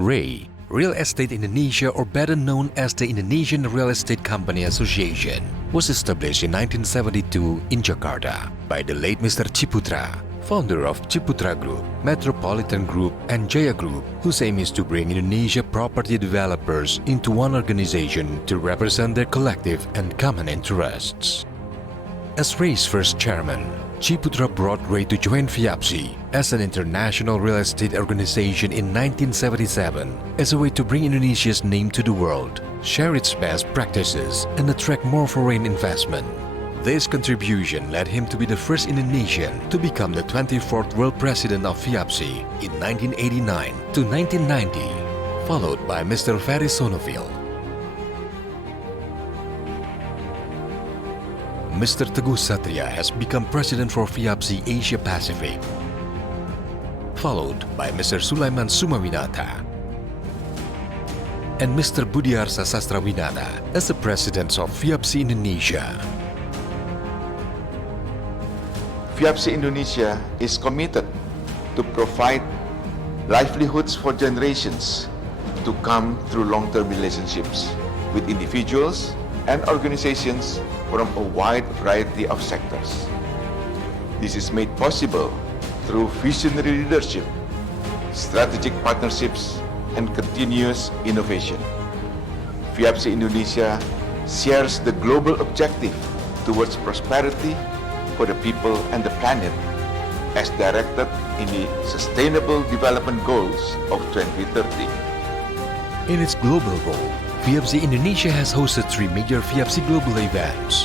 REI, Real Estate Indonesia, or better known as the Indonesian Real Estate Company Association, was established in 1972 in Jakarta by the late Mr. Ciputra, founder of Ciputra Group, Metropolitan Group, and Jaya Group, whose aim is to bring Indonesia property developers into one organization to represent their collective and common interests. As REI's first chairman, Ciputra brought REI to join FIABCI as an international real estate organization in 1977 as a way to bring Indonesia's name to the world, share its best practices, and attract more foreign investment. This contribution led him to be the first Indonesian to become the 24th world president of FIABCI in 1989 to 1990, followed by Mr. Ferry Sonoville. Mr. Teguh Satria has become president for FIABCI Asia Pacific, followed by Mr. Sulaiman Sumawinata and Mr. Budiarsa Sastrawinata as the presidents of FIABCI Indonesia. FIABCI Indonesia is committed to provide livelihoods for generations to come through long-term relationships with individuals and organizations from a wide variety of sectors. This is made possible through visionary leadership, strategic partnerships, and continuous innovation. FIABCI Indonesia shares the global objective towards prosperity for the people and the planet as directed in the Sustainable Development Goals of 2030. In its global role, FIABCI Indonesia has hosted 3 major FIABCI global events.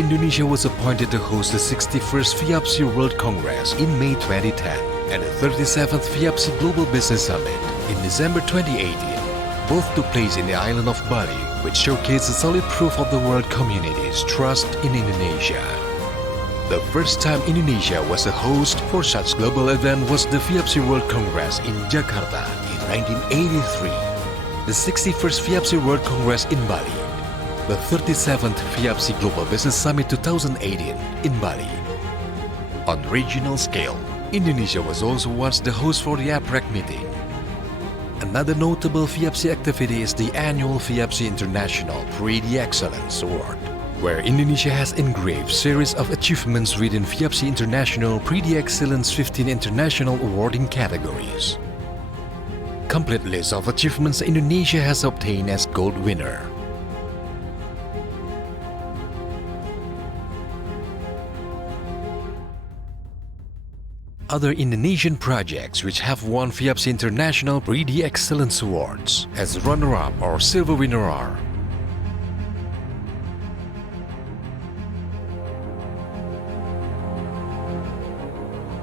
Indonesia was appointed to host the 61st FIABCI World Congress in May 2010 and the 37th FIABCI Global Business Summit in December 2018. Both took place in the island of Bali, which showcased a solid proof of the world community's trust in Indonesia. The first time Indonesia was a host for such global event was the FIABCI World Congress in Jakarta in 1983. The 61st FIABCI World Congress in Bali, the 37th FIABCI Global Business Summit 2018 in Bali. On regional scale, Indonesia was also once the host for the APREC meeting. Another notable FIABCI activity is the annual FIABCI International Prix d'Excellence Award, where Indonesia has engraved series of achievements within FIABCI International Prix d'Excellence 15 international awarding categories. Complete list of achievements Indonesia has obtained as gold winner. Other Indonesian projects which have won FIABCI International Prix d'Excellence Awards as runner-up or silver winner are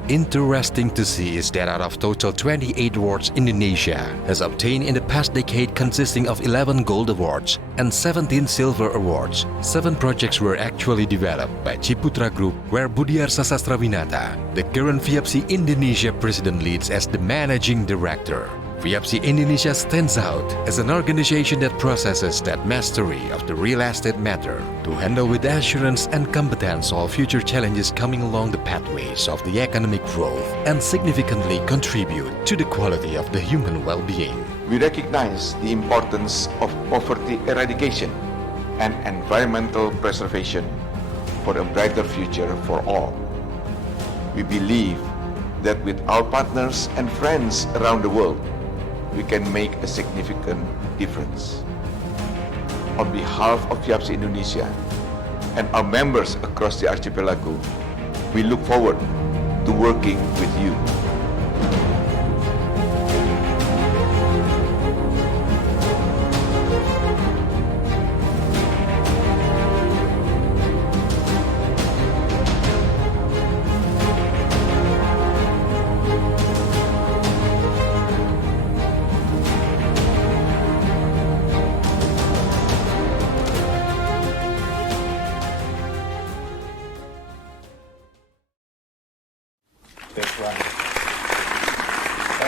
Interesting to see is that out of total 28 awards Indonesia has obtained in the past decade consisting of 11 gold awards and 17 silver awards, 7 projects were actually developed by Ciputra Group, where Budiarsa Sastrawinata, the current FIABCI Indonesia president, leads as the managing director. FIABCI Indonesia stands out as an organization that possesses that mastery of the real estate matter to handle with assurance and competence all future challenges coming along the pathways of the economic growth and significantly contribute to the quality of the human well-being. We recognize the importance of poverty eradication and environmental preservation for a brighter future for all. We believe that with our partners and friends around the world, we can make a significant difference. On behalf of FIABCI Indonesia and our members across the archipelago, we look forward to working with you.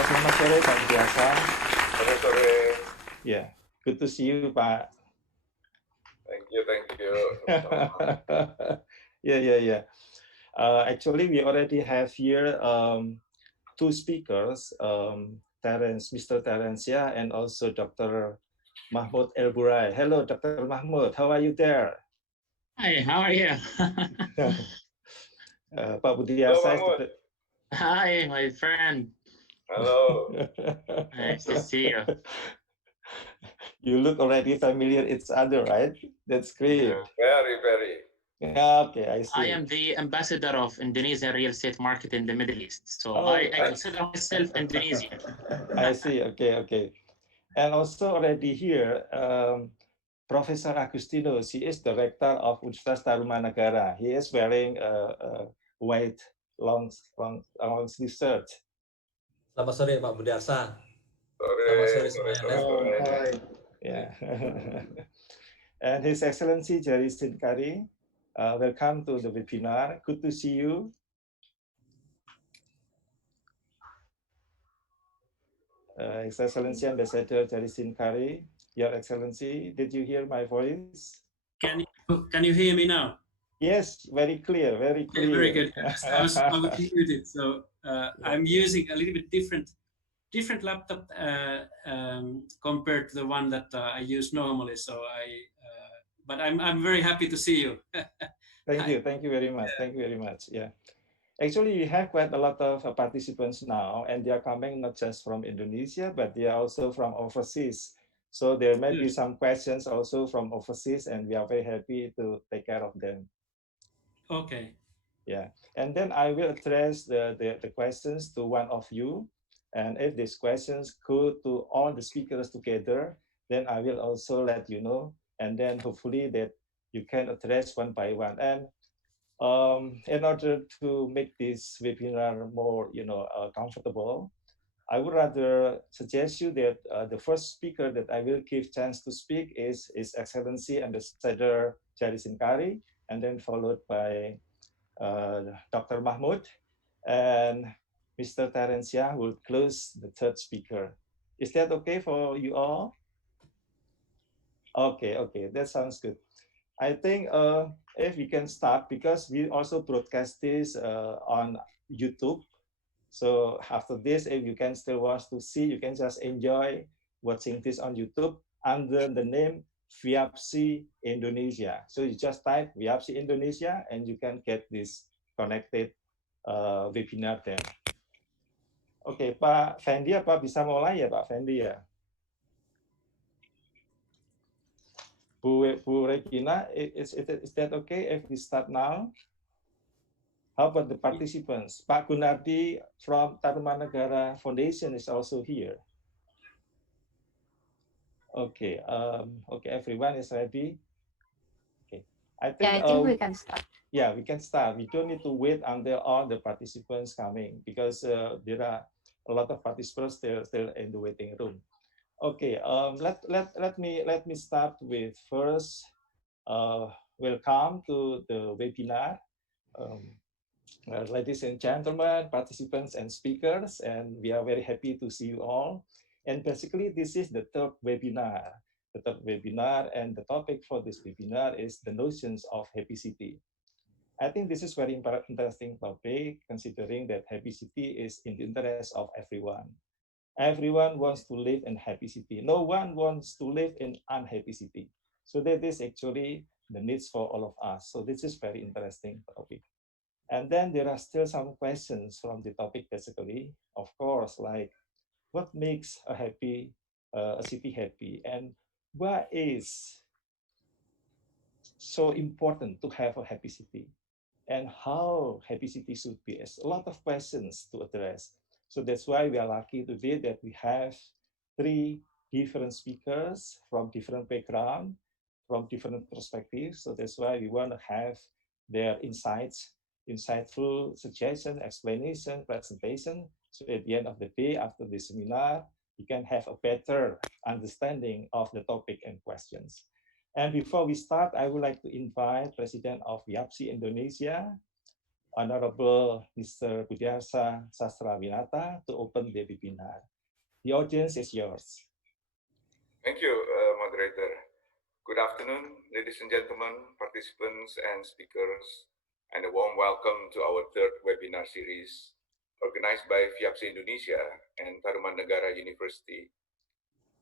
Selamat sore Pak Biasa. Sore sore. Yeah, good to see you, Pak. Thank you. Yeah. Actually, we already have here 2 speakers. Mr. Terence, yeah, and also Dr. Mahmoud El Burai. Hello, Dr. Mahmoud. How are you there? Hi, how are you? Pak Hello, Budiarsa is Mahmoud. the Hi, my friend. Hello. Nice to see you. You look already familiar each other, right? That's great. Very, very. Okay, I I see. am the ambassador of Indonesian real estate market in the Middle East. So Oh, I consider myself Indonesian. I see. Okay, okay. And also already here, Professor Agustinus, he is director of Universitas Tarumanagara. He is wearing a white long sleeve shirt. Selamat sore Pak Budiarsa. Sore, Selamat sore sore, semuanya. sore, sore. Yeah. And His Excellency Jari Sinkari, welcome to the webinar. Good to see you. His Excellency Ambassador Jari Sinkari, Your Excellency, did you hear my voice? Can you hear me now? Yes, very clear, very Okay, clear. very good. I was muted, so I'm using a little bit different laptop compared to the one that I use normally. So but I'm very happy to see you. Thank you very much. Thank you very much. Yeah, actually, we have quite a lot of participants now, and they are coming not just from Indonesia, but they are also from overseas. So there may be some questions also from overseas, and we are very happy to take care of them. Okay. Yeah, and then I will address the questions to one of you. And if these questions go to all the speakers together, then I will also let you know. And then hopefully that you can address one by one. And in order to make this webinar more, comfortable, I would rather suggest you that the first speaker that I will give chance to speak is His Excellency Ambassador Jari Sinkari, and then followed by Dr. Mahmoud, and Mr. Terence will close the third speaker. Is that okay for you all? Okay, that sounds good. I think if we can start, because we also broadcast this on YouTube. So after this, if you can still want to see, you can just enjoy watching this on YouTube under the name FIABCI Indonesia. So you just type FIABCI Indonesia and you can get this connected webinar then. Oke, Pak Fendi, apa bisa mulai ya Pak Fendi ya? Bu Regina, is that okay if we start now? How about the participants? Pak Gunardi from Tarumanagara Foundation is also here. Okay, everyone is ready. Okay, I think we can start. Yeah, we can start. We don't need to wait until all the participants coming, because there are a lot of participants still in the waiting room. Okay, let me start with first. Welcome to the webinar. Ladies and gentlemen, participants and speakers, and we are very happy to see you all. And basically, this is the third webinar. And the topic for this webinar is the notions of happy city. I think this is very interesting topic, considering that happy city is in the interest of everyone. Everyone wants to live in happy city. No one wants to live in unhappy city. So that is actually the needs for all of us. So this is very interesting topic. And then there are still some questions from the topic basically, of course, like what makes a city happy, and why is so important to have a happy city, and how happy city should be. It's a lot of questions to address. So that's why we are lucky today that we have three different speakers from different background, from different perspectives. So that's why we want to have their insightful suggestion, explanation, presentation. So at the end of the day, after the seminar, you can have a better understanding of the topic and questions. And before we start, I would like to invite President of FIABCI Indonesia, Honorable Mr. Budiarsa Sastrawinata, to open the webinar. The audience is yours. Thank you, moderator. Good afternoon, ladies and gentlemen, participants and speakers, and a warm welcome to our third webinar series organized by FIABCI Indonesia and Tarumanegara University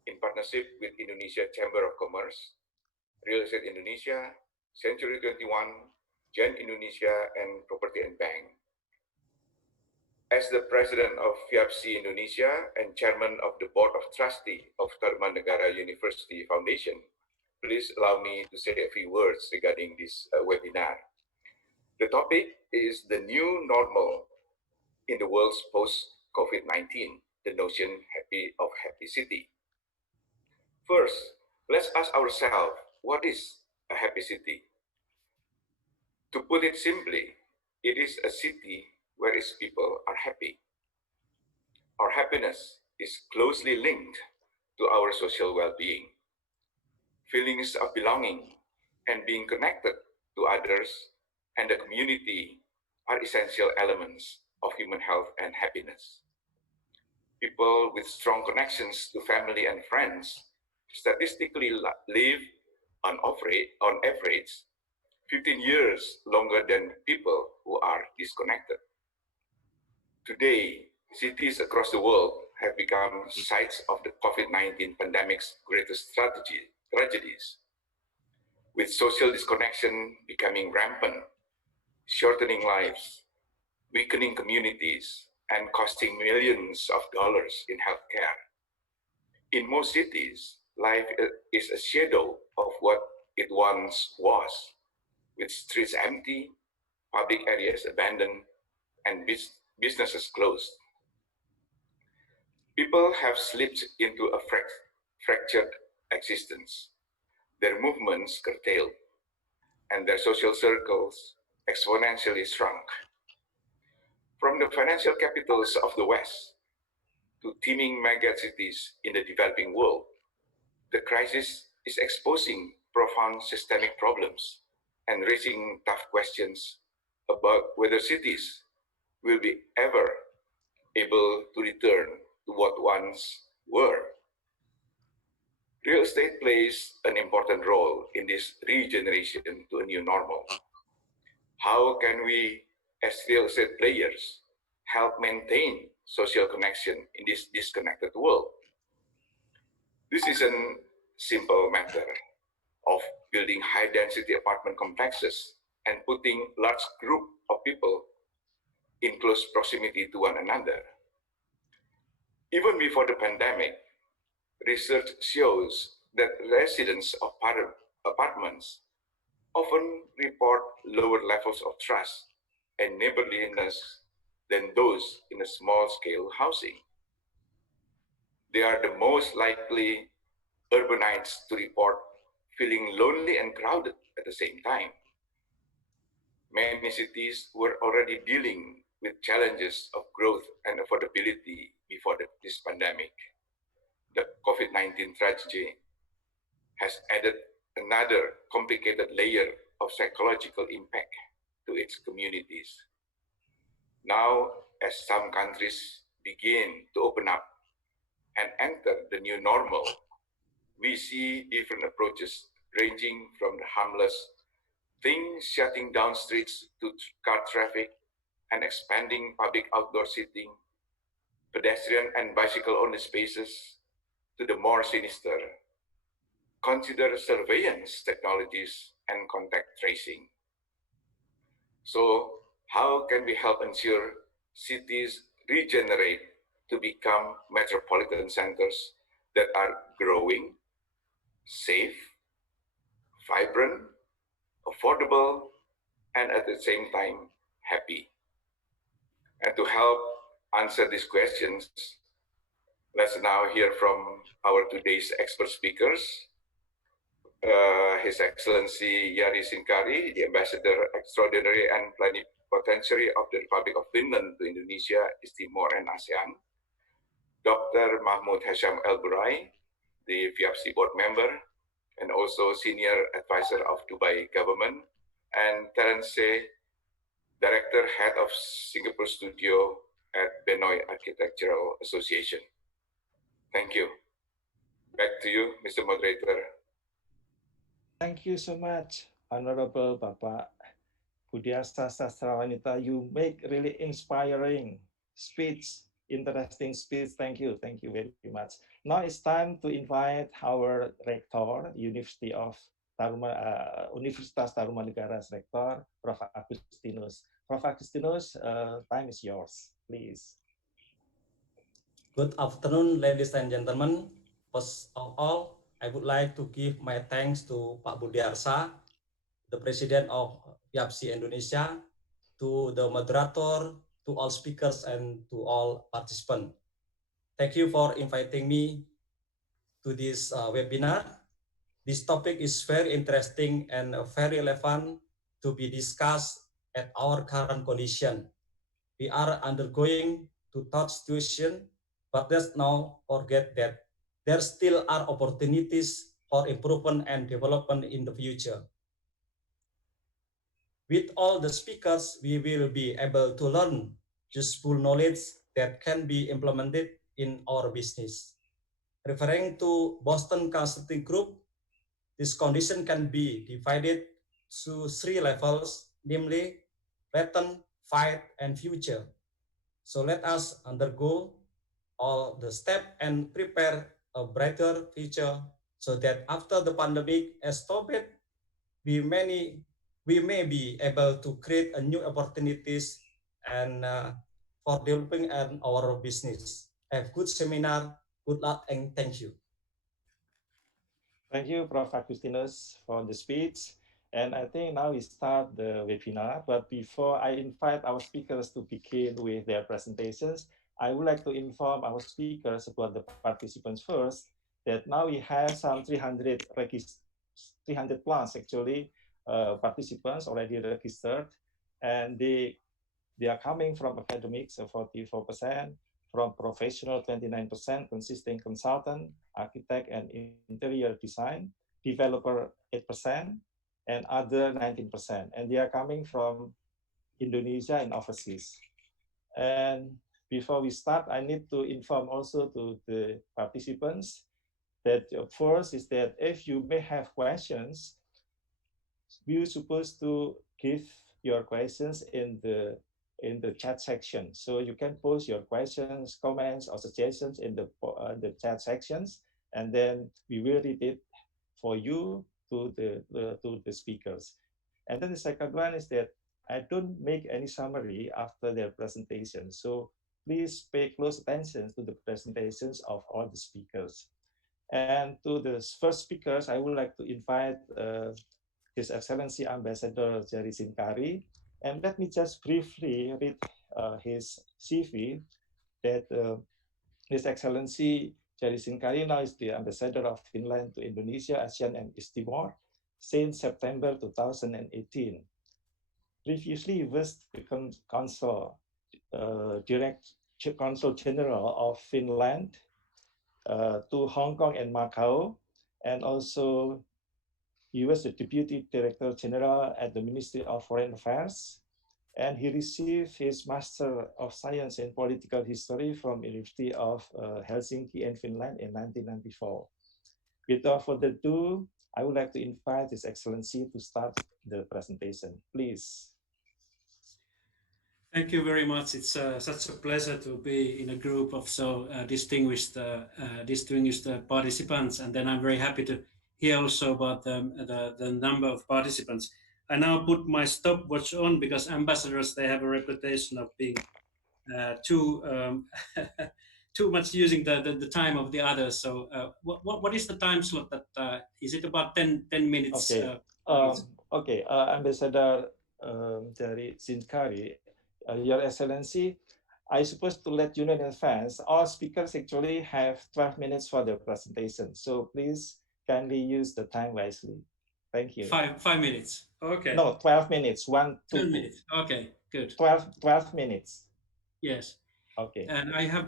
in partnership with Indonesia Chamber of Commerce, Real Estate Indonesia, Century 21, Gen Indonesia, and Property and Bank. As the president of FIABCI Indonesia and chairman of the Board of Trustees of Tarumanegara University Foundation, please allow me to say a few words regarding this webinar. The topic is the new normal in the world's post-COVID-19, the notion of happy city. First, let's ask ourselves, what is a happy city? To put it simply, it is a city where its people are happy. Our happiness is closely linked to our social well-being. Feelings of belonging and being connected to others and the community are essential elements of human health and happiness. People with strong connections to family and friends statistically live on average 15 years longer than people who are disconnected. Today, cities across the world have become sites of the COVID-19 pandemic's greatest tragedies, with social disconnection becoming rampant, shortening lives, weakening communities, and costing millions of dollars in healthcare. In most cities, life is a shadow of what it once was, with streets empty, public areas abandoned, and businesses closed. People have slipped into a fractured existence, their movements curtailed, and their social circles exponentially shrunk. From the financial capitals of the West to teeming megacities in the developing world, the crisis is exposing profound systemic problems and raising tough questions about whether cities will be ever able to return to what once were. Real estate plays an important role in this regeneration to a new normal. How can we, as real estate players, help maintain social connection in this disconnected world? This is a simple matter of building high-density apartment complexes and putting large group of people in close proximity to one another. Even before the pandemic, research shows that residents of apartments often report lower levels of trust and neighborliness than those in a small-scale housing. They are the most likely urbanites to report feeling lonely and crowded at the same time. Many cities were already dealing with challenges of growth and affordability before this pandemic. The COVID-19 tragedy has added another complicated layer of psychological impact to its communities. Now, as some countries begin to open up and enter the new normal, we see different approaches ranging from the harmless things shutting down streets to car traffic and expanding public outdoor seating, pedestrian and bicycle-only spaces, to the more sinister. Consider surveillance technologies and contact tracing. So, how can we help ensure cities regenerate to become metropolitan centers that are growing, safe, vibrant, affordable, and at the same time, happy? And to help answer these questions, let's now hear from our today's expert speakers. His Excellency Jari Sinkari, the Ambassador Extraordinary and Plenipotentiary of the Republic of Finland to Indonesia, East Timor, and ASEAN. Dr. Mahmoud Hasham El-Burai, the FIABCI board member, and also Senior Advisor of Dubai Government, and Terence Se, Director, Head of Singapore Studio at Benoy Architectural Association. Thank you. Back to you, Mr. Moderator. Thank you so much, Honorable Bapak Budiarsa Sastrawanita. You make really inspiring speech, interesting speech. Thank you very much. Now it's time to invite our rector, Universitas Tarumanegara's rector, Prof. Agustinus. Prof. Agustinus, time is yours, please. Good afternoon, ladies and gentlemen. First of all, I would like to give my thanks to Pak Budiarsa, the President of FIABCI Indonesia, to the moderator, to all speakers, and to all participants. Thank you for inviting me to this webinar. This topic is very interesting and very relevant to be discussed at our current condition. We are undergoing to tough situation, but let's now forget that there still are opportunities for improvement and development in the future. With all the speakers, we will be able to learn useful knowledge that can be implemented in our business. Referring to Boston Consulting Group, this condition can be divided to 3 levels, namely latent, fight, and future. So let us undergo all the steps and prepare a brighter future so that after the pandemic has stopped, we may be able to create a new opportunities and for developing our business. Have good seminar, good luck, and thank you. Thank you, Prof. Agustinus, for the speech. And I think now we start the webinar. But before I invite our speakers to begin with their presentations, I would like to inform our speakers about the participants first, that now we have some 300 plus actually participants already registered. And they are coming from academics, so 44%, from professional 29%, consisting consultant, architect, and interior design, developer 8%, and other 19%. And they are coming from Indonesia and overseas. And before we start, I need to inform also to the participants that first is that if you may have questions, we're supposed to give your questions in the chat section. So you can post your questions, comments, or suggestions in the chat sections, and then we will read it for you to the speakers. And then the second one is that I don't make any summary after their presentation. So please pay close attention to the presentations of all the speakers. And to the first speakers, I would like to invite His Excellency Ambassador Jerry Sinkari. And let me just briefly read his CV, that His Excellency Jerry Sinkari now is the Ambassador of Finland to Indonesia, ASEAN, and East Timor since September 2018. Previously, he was the Consul General of Finland to Hong Kong and Macau, and also he was the Deputy Director General at the Ministry of Foreign Affairs, and he received his Master of Science in Political History from University of Helsinki in Finland in 1994. Without further ado, I would like to invite His Excellency to start the presentation. Please. Thank you very much. It's such a pleasure to be in a group of so distinguished participants, and then I'm very happy to hear also about the number of participants. I now put my stopwatch on because ambassadors, they have a reputation of being too much using the time of the others. So what is the time slot that is it about 10 minutes? Okay, Ambassador Jerry Sinkari, Your Excellency, I supposed to let you know in advance, all speakers actually have 12 minutes for their presentation. So please kindly use the time wisely. Thank you. 5 minutes. Okay. No, 12 minutes. 12 minutes. Okay, good. 12 minutes. Yes. Okay. And I have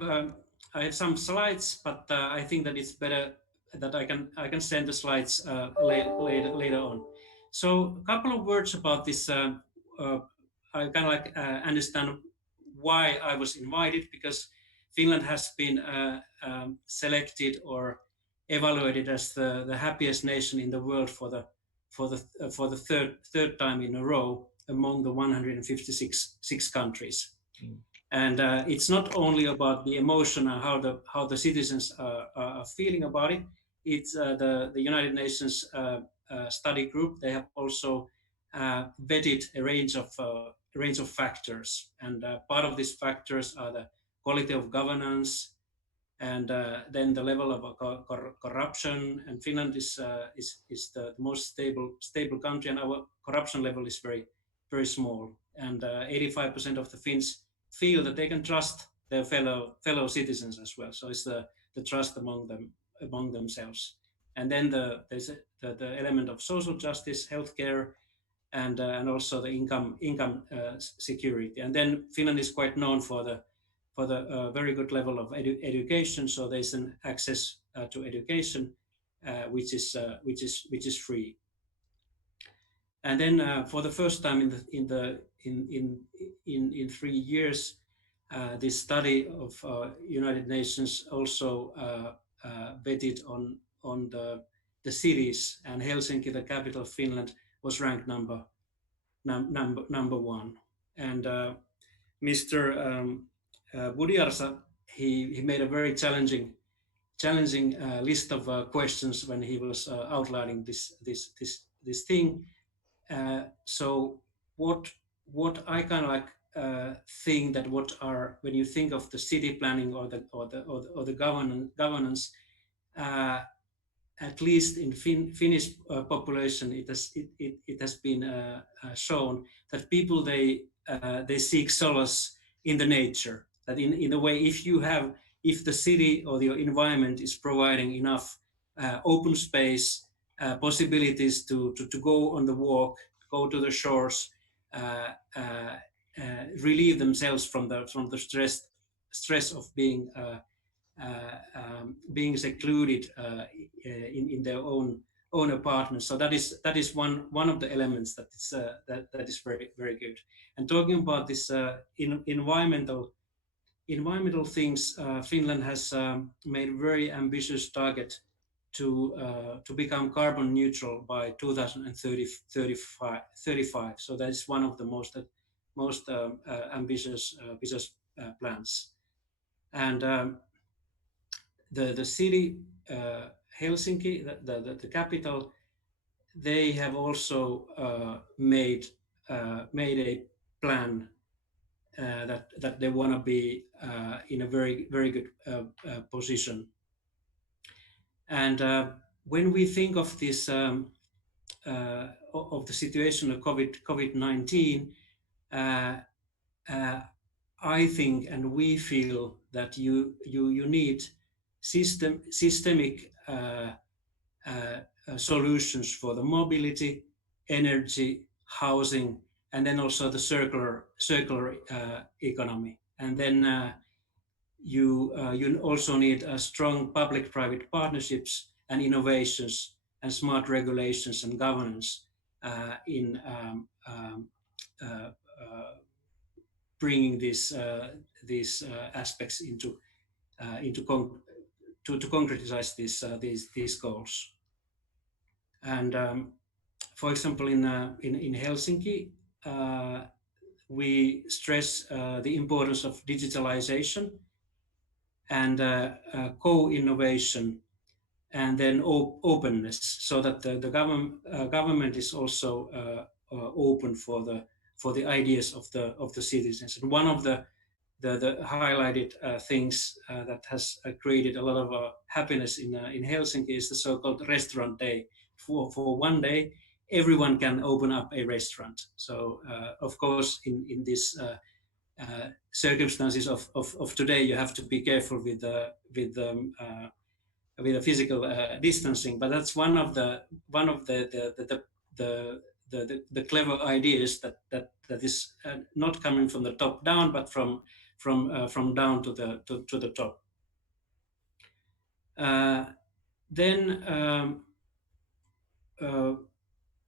some slides, but I think that it's better that I can send the slides later on. So a couple of words about this. I kind of understand why I was invited, because Finland has been selected or evaluated as the happiest nation in the world for the third time in a row among the 156 countries. And it's not only about the emotion and how the citizens are feeling about it. It's the United Nations study group. They have also vetted a range of factors, and part of these factors are the quality of governance, and then the level of corruption. And Finland is the most stable country, and our corruption level is very small. And 85% of the Finns feel that they can trust their fellow citizens as well. So it's the trust among themselves. And then there's the element of social justice, healthcare, and also the income security. And then Finland is quite known for the very good level of education. So there's an access to education which is free. And then for the first time in 3 years, this study of United Nations also vetted on the cities, and Helsinki, the capital of Finland, was ranked number one. And Mr. Budiarsa, he made a very challenging list of questions when he was outlining this thing. So what I kind of like think that what are, when you think of the city planning or the governance, at least in Finnish population, it has been shown that people they seek solace in the nature. That in a way, if the city or the environment is providing enough open space, possibilities to go on the walk, go to the shores, relieve themselves from the stress of being secluded in their own apartments. So that is one of the elements that is very good. And talking about this environmental things, Finland has made a very ambitious target to become carbon neutral by 2035. So that is one of the most ambitious plans. And the city Helsinki, the capital, they have also made a plan that they want to be in a very good position. And when we think of this of the situation of COVID-19, I think and we feel that you need systemic solutions for the mobility, energy, housing, and then also the circular economy. And then you also need strong public-private partnerships and innovations and smart regulations and governance in bringing these aspects to concretize these goals. And for example, in Helsinki, we stress the importance of digitalization and co-innovation, and then openness, so that the government is also open for the ideas of the citizens. And one of the highlighted things that has created a lot of happiness in Helsinki is the so-called restaurant day. For one day, everyone can open up a restaurant. So of course, in this circumstances of today, you have to be careful with the physical distancing. But that's one of the clever ideas that is not coming from the top down, but from down to the top. Then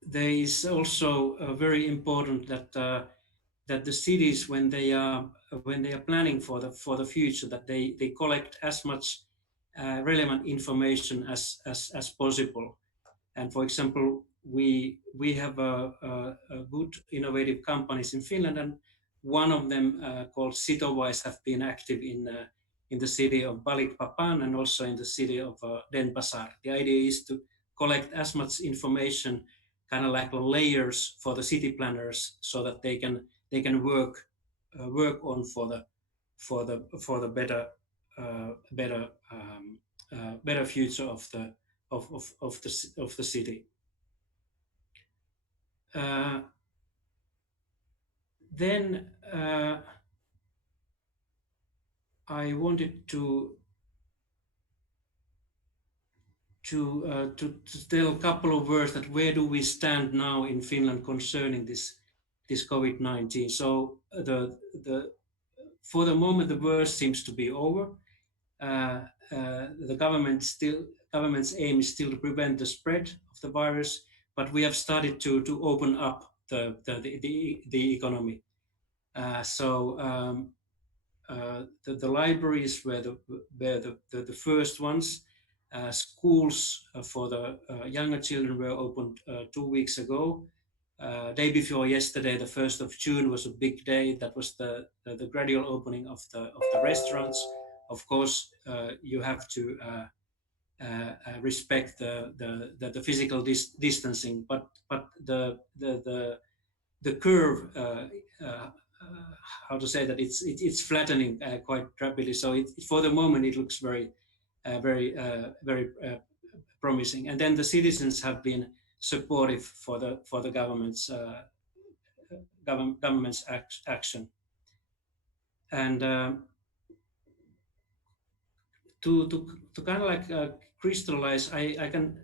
there is also very important that the cities, when they are planning for the future, that they collect as much relevant information as possible. And for example, we have good innovative companies in Finland, and One of them, called Sitowise, have been active in the city of Balikpapan and also in the city of Denpasar. The idea is to collect as much information, kind of like layers for the city planners, so that they can work on for the better future of the city. Then I wanted to tell a couple of words that where do we stand now in Finland concerning this COVID-19. So for the moment the worst seems to be over. The government's aim is still to prevent the spread of the virus, but we have started to open up the economy. The libraries were the first ones. Schools for the younger children were opened 2 weeks ago. Day before yesterday, the 1st of June, was a big day. That was the gradual opening of the restaurants. Of course, you have to respect the physical distancing, but the curve, how to say that, it's flattening quite rapidly. So for the moment it looks very promising. And then the citizens have been supportive for the government's action. And to kind of like crystallize, I can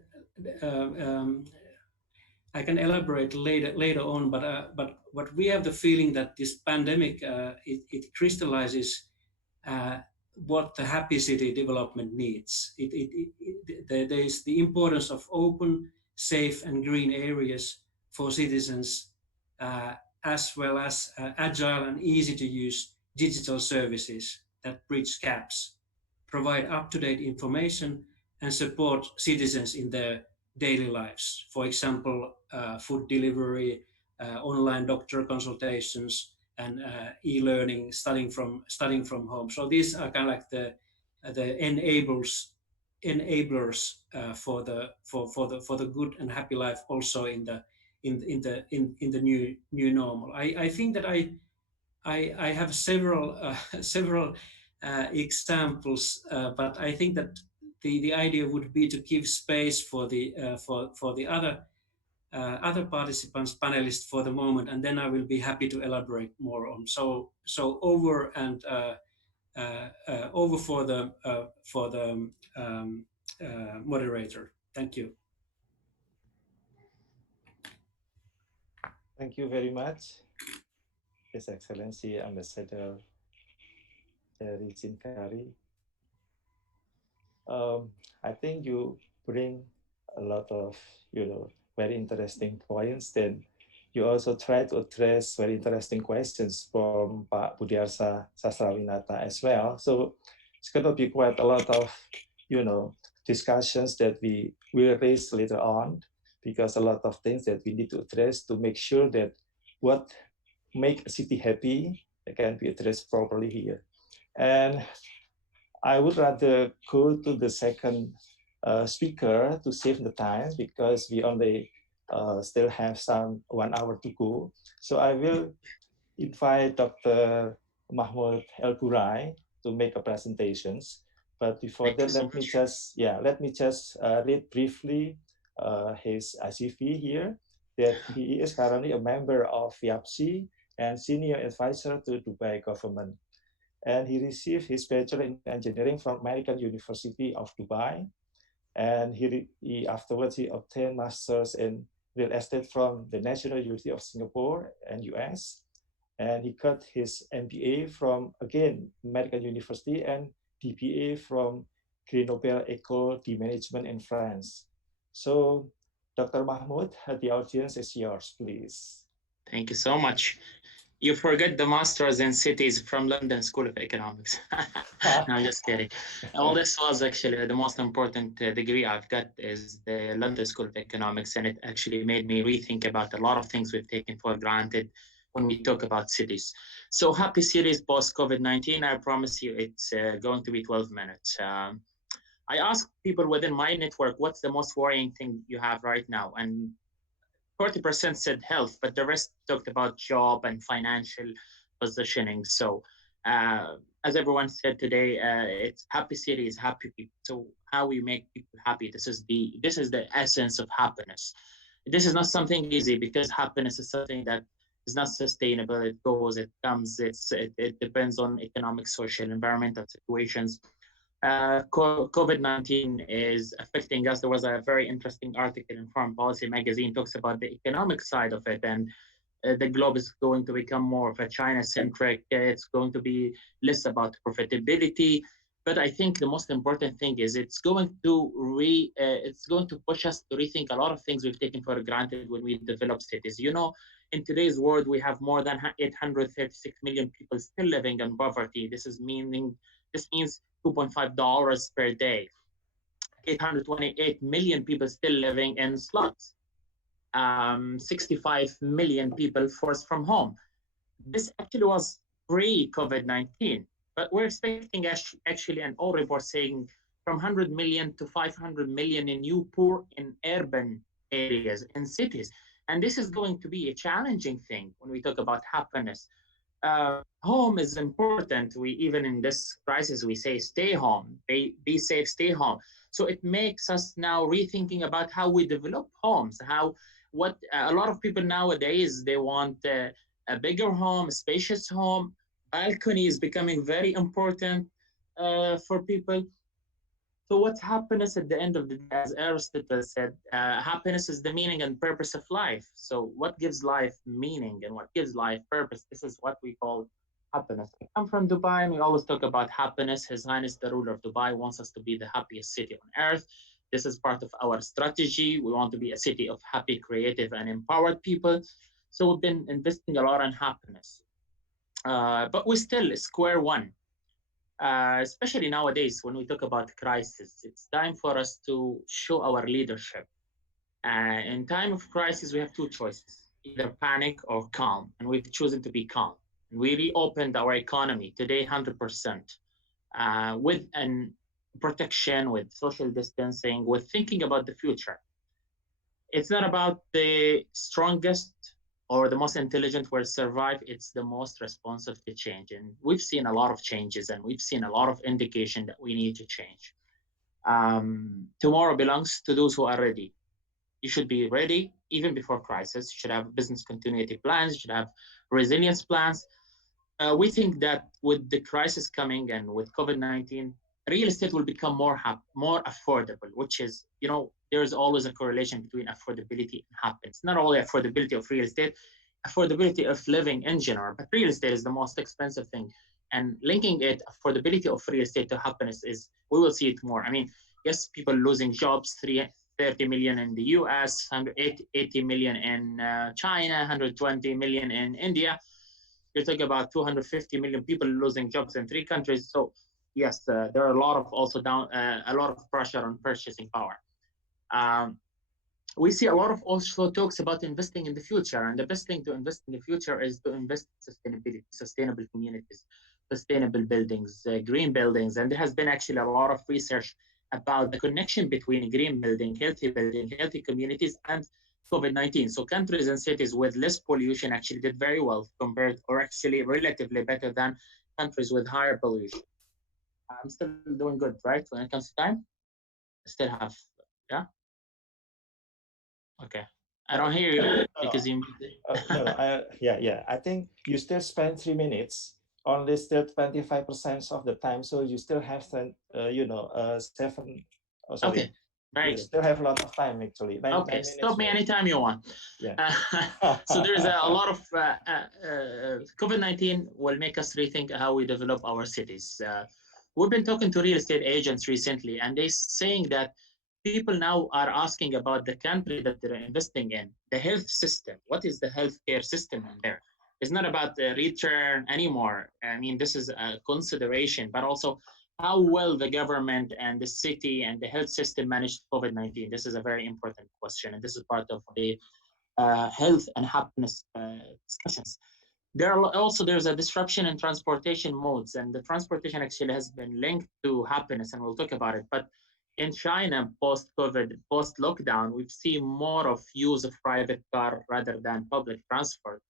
elaborate later on, but what we have the feeling that this pandemic it crystallizes what the happy city development needs. There is the importance of open, safe, and green areas for citizens, as well as agile and easy to use digital services that bridge gaps, provide up-to-date information, and support citizens in their daily lives. For example, food delivery, online doctor consultations, and e-learning, studying from home. So these are kind of like the enablers for the good and happy life, also in the new normal. I think that I have several examples, but I think that the idea would be to give space for the other participants, panelists, for the moment, and then I will be happy to elaborate more on. So over and over for the moderator. Thank you. Thank you very much, His Excellency Ambassador Jerry Chinkari. I think you bring a lot of, very interesting points. Then you also try to address very interesting questions from Pak Budiarsa Sastrawinata as well. So it's going to be quite a lot of, discussions that we will raise later on, because a lot of things that we need to address to make sure that what make a city happy can be addressed properly here. And I would rather go to the second speaker to save the time, because we only still have 1 hour to go. So I will invite Dr. Mahmoud El Burai to make a presentations. But before that, let me just read briefly his CV here, that he is currently a member of FIABCI and senior advisor to Dubai government. And he received his bachelor in engineering from American University of Dubai. And afterwards he obtained master's in real estate from the National University of Singapore and US. And he got his MBA from, again, American University, and DBA from Grenoble École de Management in France. So, Dr. Mahmoud, the audience is yours, please. Thank you so much. You forget the Masters in Cities from London School of Economics. No, I'm just kidding. All this was actually the most important degree I've got is the London School of Economics, and it actually made me rethink about a lot of things we've taken for granted when we talk about cities. So happy series post COVID-19. I promise you, it's going to be 12 minutes. I asked people within my network, what's the most worrying thing you have right now? And 40% said health, but the rest talked about job and financial positioning. So, as everyone said today, it's happy cities, happy people. So, how we make people happy? This is the essence of happiness. This is not something easy because happiness is something that is not sustainable. It goes, it comes. It depends on economic, social, environmental situations. COVID-19 is affecting us. There was a very interesting article in Foreign Policy magazine talks about the economic side of it, and the globe is going to become more of a China-centric. It's going to be less about profitability. But I think the most important thing is it's going to push us to rethink a lot of things we've taken for granted when we develop cities. You know, in today's world, we have more than 836 million people still living in poverty. This means $2.5 per day. 828 million people still living in slots. 65 million people forced from home. This actually was pre-COVID-19, but we're expecting actually an old report saying from 100 million to 500 million in new poor in urban areas and cities. And this is going to be a challenging thing when we talk about happiness. Home is important. We even in this crisis we say stay home, be safe, stay home. So it makes us now rethinking about how we develop homes. What a lot of people nowadays they want a bigger home, a spacious home. Balcony is becoming very important for people. So what's happiness at the end of the day? As Aristotle said, happiness is the meaning and purpose of life. So what gives life meaning and what gives life purpose? This is what we call happiness. I come from Dubai and we always talk about happiness. His Highness, the ruler of Dubai, wants us to be the happiest city on earth. This is part of our strategy. We want to be a city of happy, creative, and empowered people. So we've been investing a lot in happiness. But we're still square one. Especially nowadays when we talk about crisis, it's time for us to show our leadership. In time of crisis, we have two choices, either panic or calm, and we've chosen to be calm. We reopened our economy today 100% with an protection, with social distancing, with thinking about the future. It's not about the strongest or the most intelligent will survive. It's the most responsive to change. And we've seen a lot of changes and we've seen a lot of indication that we need to change. Tomorrow belongs to those who are ready. You should be ready even before crisis. You should have business continuity plans. You should have resilience plans. We think that with the crisis coming and with COVID-19, real estate will become more affordable, which is, you know, there's always a correlation between affordability and happiness. Not only affordability of real estate, affordability of living in general, but real estate is the most expensive thing. And linking it, affordability of real estate to happiness is, we will see it more. I mean, yes, people losing jobs, 30 million in the US, 180 million in China, 120 million in India. You're talking about 250 million people losing jobs in 3 countries. So yes, there are a lot of a lot of pressure on purchasing power. We see a lot of also talks about investing in the future, and the best thing to invest in the future is to invest in sustainability, sustainable communities, sustainable buildings, green buildings. And there has been actually a lot of research about the connection between green building, healthy communities, and COVID-19. So countries and cities with less pollution actually did very well compared, or actually relatively better than countries with higher pollution. I'm still doing good, right? When it comes to time, I still have, yeah? Okay. I don't hear you because you... Yeah. I think you still spend 3 minutes, only still 25% of the time. So you still have, 7, Okay. Very you good. still have a lot of time actually. Okay, stop me more. anytime you want. Yeah. So there's a lot of COVID-19 will make us rethink how we develop our cities. We've been talking to real estate agents recently, and they're saying that people now are asking about the country that they're investing in, the health system. What is the healthcare system in there? It's not about the return anymore. I mean, this is a consideration, but also how well the government and the city and the health system managed COVID-19. This is a very important question, and this is part of the health and happiness discussions. There's a disruption in transportation modes, and the transportation actually has been linked to happiness, and we'll talk about it. But in China, post-COVID, post-lockdown, we've seen more of use of private car rather than public transport.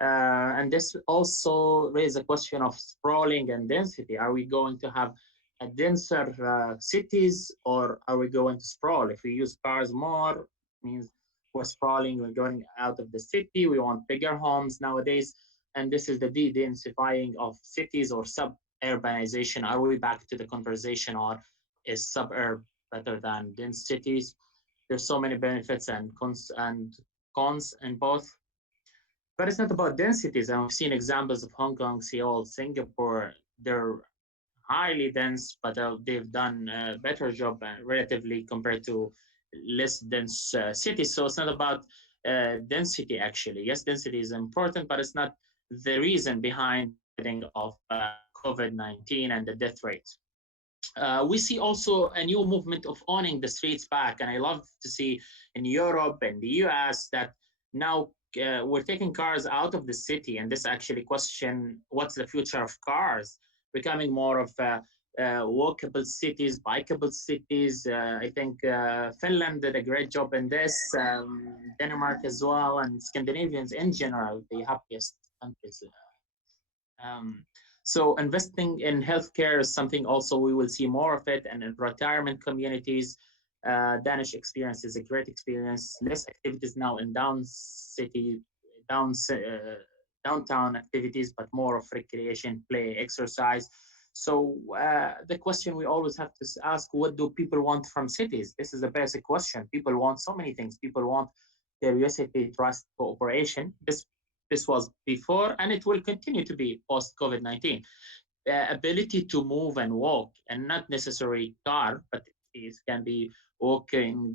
And this also raises a question of sprawling and density. Are we going to have a denser cities, or are we going to sprawl? If we use cars more, means we're sprawling, we're going out of the city, we want bigger homes nowadays. And this is the de-densifying of cities or suburbanization. Are we back to the conversation, or is suburb better than dense cities? There's so many benefits and cons in both, but it's not about densities. And we've seen examples of Hong Kong, Seoul, Singapore. They're highly dense, but they've done a better job relatively compared to less dense cities. So it's not about density, actually. Yes, density is important, but it's not the reason behind the spreading of COVID-19 and the death rates. We see also a new movement of owning the streets back. And I love to see in Europe and the US that now we're taking cars out of the city. And this actually question, what's the future of cars? Becoming more of walkable cities, bikeable cities. I think Finland did a great job in this, Denmark as well, and Scandinavians in general, the happiest countries. Um, so investing in healthcare is something also we will see more of it, and in retirement communities. Danish experience is a great experience. Less activities now in down, downtown activities, but more of recreation, play, exercise. So the question we always have to ask: what do people want from cities? This is a basic question. People want so many things. People want curiosity, trust, cooperation. This was before, and it will continue to be post COVID-19. Ability to move and walk, and not necessarily car, but it can be walking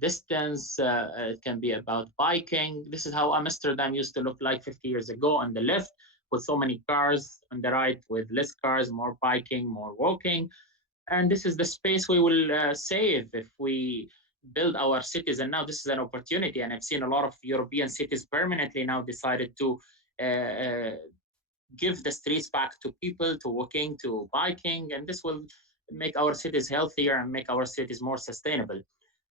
distance. It can be about biking. This is how Amsterdam used to look like 50 years ago on the left, with so many cars, on the right with less cars, more biking, more walking. And this is the space we will save if we build our cities. And now this is an opportunity, and I've seen a lot of European cities permanently now decided to give the streets back to people, to walking, to biking, and this will make our cities healthier and make our cities more sustainable.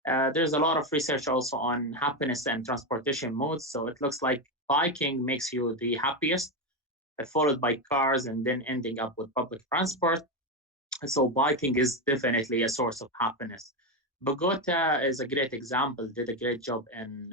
There's a lot of research also on happiness and transportation modes. So it looks like biking makes you the happiest, followed by cars, and then ending up with public transport. So biking is definitely a source of happiness. Bogota is a great example, did a great job in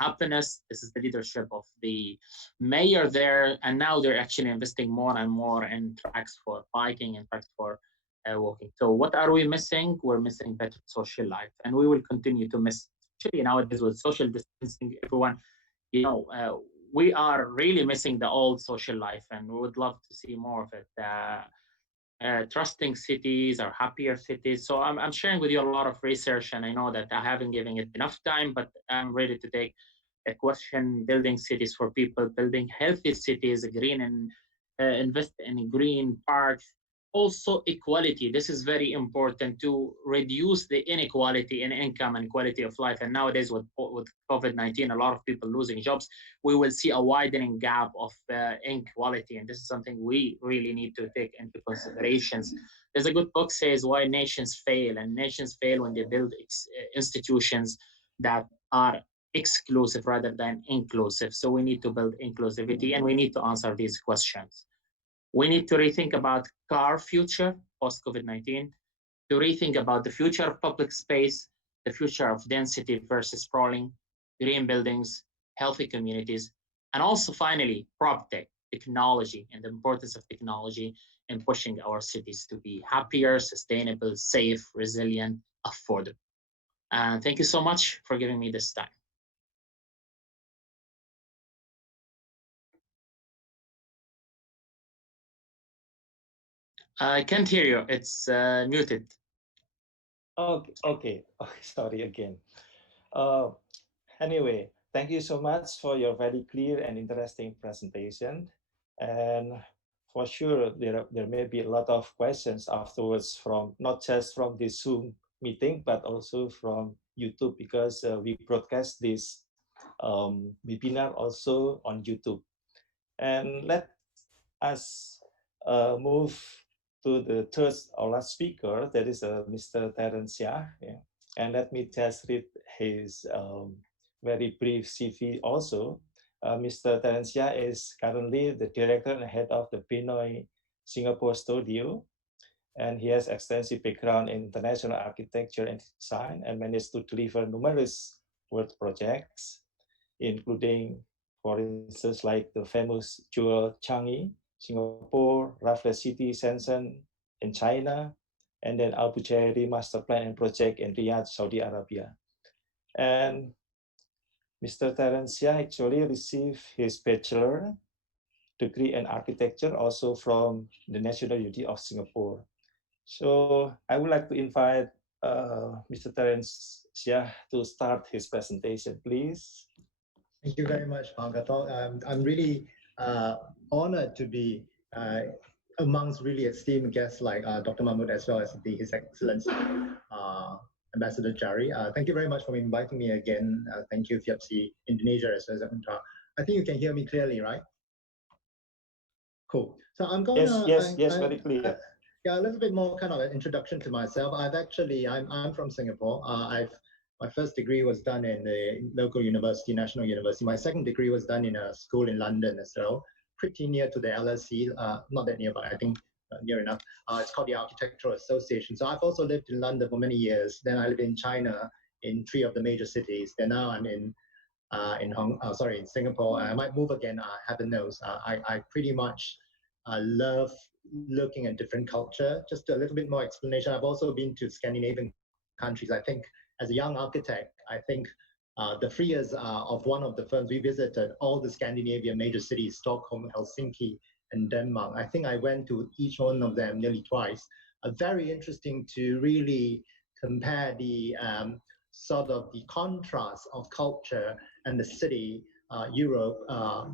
happiness. This is the leadership of the mayor there. And now they're actually investing more and more in tracks for biking and tracks for walking. So what are we missing? We're missing better social life. And we will continue to miss, especially nowadays with social distancing, everyone, you know, we are really missing the old social life, and we would love to see more of it. Trusting cities or happier cities. So I'm sharing with you a lot of research, and I know that I haven't given it enough time, but I'm ready to take a question: building cities for people, building healthy cities, green, and invest in green parks. Also, equality. This is very important to reduce the inequality in income and quality of life. And nowadays, with COVID-19, a lot of people losing jobs, we will see a widening gap of inequality. And this is something we really need to take into considerations. There's a good book says why nations fail, and nations fail when they build institutions that are exclusive rather than inclusive. So we need to build inclusivity, and we need to answer these questions. We need to rethink about car future post COVID-19, to rethink about the future of public space, the future of density versus sprawling, green buildings, healthy communities, and also finally, prop tech, technology, and the importance of technology in pushing our cities to be happier, sustainable, safe, resilient, affordable. And thank you so much for giving me this time. I can't hear you. It's muted. Okay. Sorry again. Uh, anyway, thank you so much for your very clear and interesting presentation. And for sure, there may be a lot of questions afterwards from not just from this Zoom meeting, but also from YouTube, because we broadcast this webinar also on YouTube. And let us move to the third or last speaker, that is Mr. Terence Yah. Yeah. And let me just read his very brief CV also. Mr. Terence Yah is currently the director and head of the Pinoy Singapore studio, and he has extensive background in international architecture and design and managed to deliver numerous world projects, including, for instance, like the famous Jewel Changi, Singapore, Raffles City, Shenzhen in China, and then Abu Jairi Master Plan and Project in Riyadh, Saudi Arabia. And Mr. Terence Yah actually received his bachelor degree in architecture also from the National University of Singapore. So I would like to invite Mr. Terence Yah to start his presentation, please. Thank you very much, Gato. I'm really honored to be amongst really esteemed guests like Dr. Mahmood, as well as His Excellency Ambassador Jari. Thank you very much for inviting me again. Thank you, FIABCI Indonesia, as well as UNTAR. I think you can hear me clearly, right? Cool. So I'm going to... Yes, very clear. Yeah, a little bit more kind of an introduction to myself. I'm from Singapore. My first degree was done in the local university, National University. My second degree was done in a school in London as well, pretty near to the LSE, not that near, but I think near enough. It's called the Architectural Association. So I've also lived in London for many years. Then I lived in China in 3 of the major cities. Then now I'm in Singapore. I might move again, heaven knows. I pretty much love looking at different culture. Just a little bit more explanation. I've also been to Scandinavian countries. I think as a young architect, I think the 3 years of one of the firms, we visited all the Scandinavian major cities, Stockholm, Helsinki, and Denmark. I think I went to each one of them nearly twice. Very interesting to really compare the sort of the contrast of culture and the city, Europe,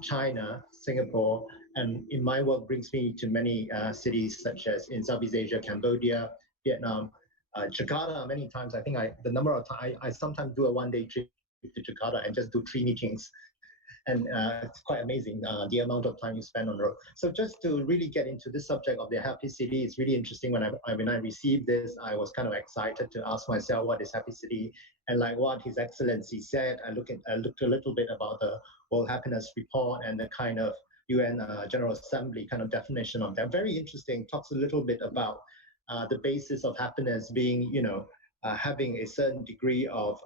China, Singapore, and in my work brings me to many cities such as in Southeast Asia, Cambodia, Vietnam, Jakarta. Many times, I think the number of times I sometimes do a one-day trip to Jakarta and just do 3 meetings, and it's quite amazing the amount of time you spend on the road. So just to really get into this subject of the happy city, it's really interesting. When I received this, I was kind of excited to ask myself, what is happy city? And like what His Excellency said, I looked a little bit about the World Happiness Report and the kind of UN General Assembly kind of definition of that. Very interesting. Talks a little bit about the basis of happiness being, having a certain degree of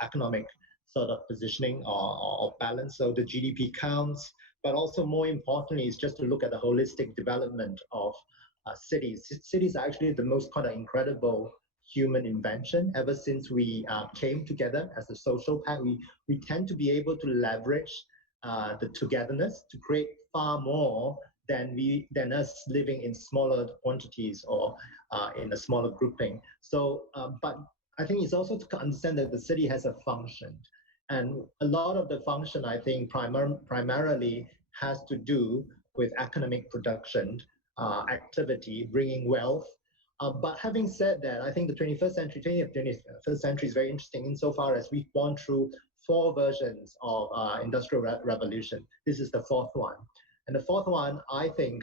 economic sort of positioning or balance. So the GDP counts, but also more importantly is just to look at the holistic development of cities. Cities are actually the most kind of incredible human invention. Ever since we came together as a social pact, we tend to be able to leverage the togetherness to create far more than us living in smaller quantities or in a smaller grouping. So, but I think it's also to understand that the city has a function. And a lot of the function, I think, primarily has to do with economic production, activity, bringing wealth. But having said that, I think the 21st century is very interesting insofar as we've gone through 4 versions of industrial revolution. This is the 4th one. And the 4th one, I think,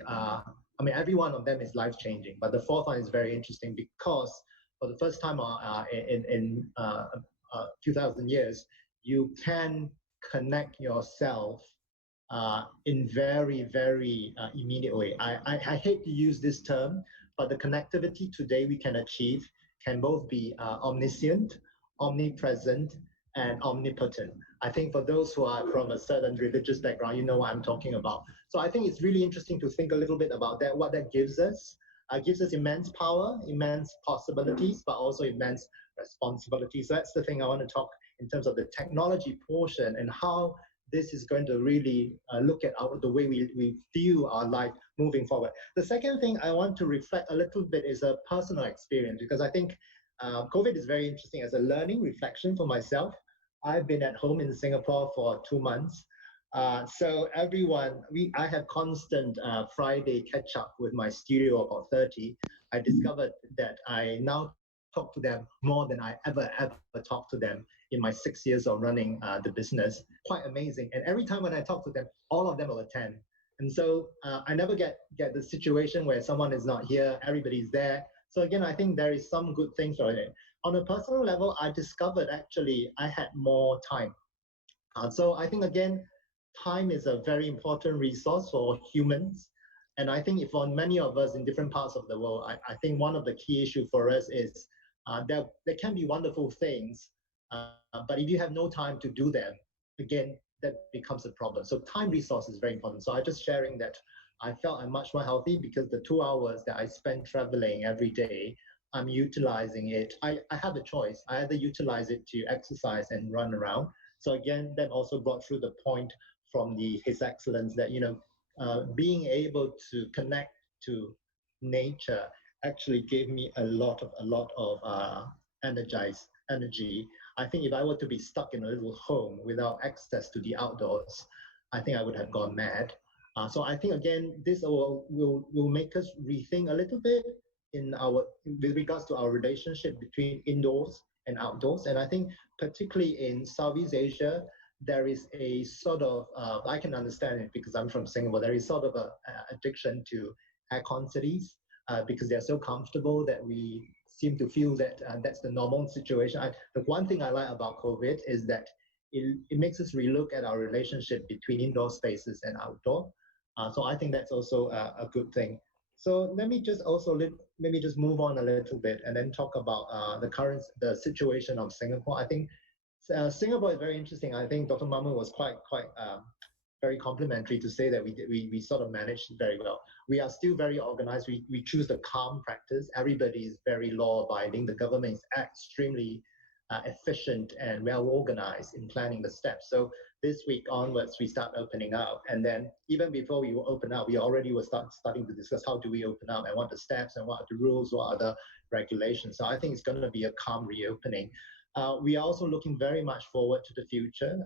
every one of them is life-changing, but the 4th one is very interesting because for the first time in 2,000 years, you can connect yourself in very, very immediate way. I hate to use this term, but the connectivity today we can achieve can both be omniscient, omnipresent, and omnipotent. I think for those who are from a certain religious background, you know what I'm talking about. So I think it's really interesting to think a little bit about that, what that gives us. Gives us immense power, immense possibilities, but also immense responsibility. So that's the thing I want to talk in terms of the technology portion and how this is going to really look at the way we view our life moving forward. The second thing I want to reflect a little bit is a personal experience, because I think COVID is very interesting as a learning reflection for myself. I've been at home in Singapore for 2 months. So everyone, I have constant Friday catch up with my studio about 30. I discovered that I now talk to them more than I ever talked to them in my 6 years of running the business. Quite amazing. And every time when I talk to them, all of them will attend. And so I never get the situation where someone is not here, everybody's there. So again, I think there is some good things for it. On a personal level, I discovered actually I had more time. So I think again, time is a very important resource for humans. And I think for many of us in different parts of the world, I think one of the key issues for us is there can be wonderful things, but if you have no time to do them, again, that becomes a problem. So time resource is very important. So I just sharing that I felt I'm much more healthy because the 2 hours that I spend traveling every day, I'm utilizing it. I have a choice. I either utilize it to exercise and run around. So again, that also brought through the point from His Excellence that, being able to connect to nature actually gave me a lot of energy. I think if I were to be stuck in a little home without access to the outdoors, I think I would have gone mad. So I think again, this will make us rethink a little bit with regards to our relationship between indoors and outdoors. And I think particularly in Southeast Asia, there is a sort of I can understand it because I'm from Singapore. There is sort of a addiction to aircon cities because they're so comfortable that we seem to feel that that's the normal situation. The one thing I like about COVID is that it makes us relook at our relationship between indoor spaces and outdoor. So I think that's also a good thing. So let me just maybe just move on a little bit and then talk about the situation of Singapore. I think Singapore is very interesting. I think Dr. Mamu was quite very complimentary to say that we sort of managed very well. We are still very organized. We choose the calm practice. Everybody is very law abiding. The government is extremely efficient and well organized in planning the steps. So this week onwards, we start opening up. And then even before we open up, we already were starting to discuss how do we open up and what are the steps and what are the rules, what are the regulations. So I think it's going to be a calm reopening. We are also looking very much forward to the future.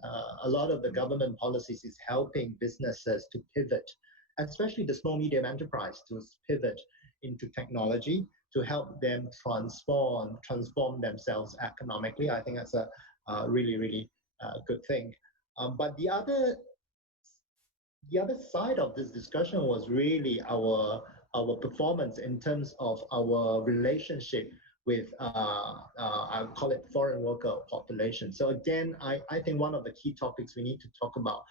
A lot of the government policies is helping businesses to pivot, especially the small medium enterprise to pivot into technology to help them transform themselves economically. I think that's a really, really good thing. But the other side of this discussion was really our performance in terms of our relationship with I call it foreign worker population. So again, I think one of the key topics we need to talk about,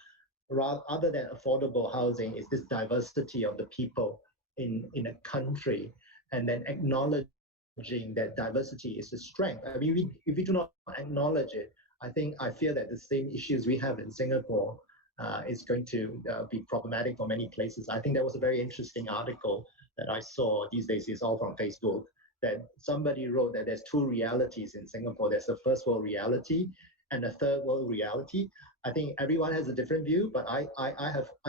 other than affordable housing, is this diversity of the people in a country, and then acknowledging that diversity is a strength. I mean, if we do not acknowledge it, I fear that the same issues we have in Singapore is going to be problematic for many places. I think there was a very interesting article that I saw these days. It's all from Facebook, that somebody wrote that there's two realities in Singapore. There's a first world reality and a third world reality. I think everyone has a different view, but I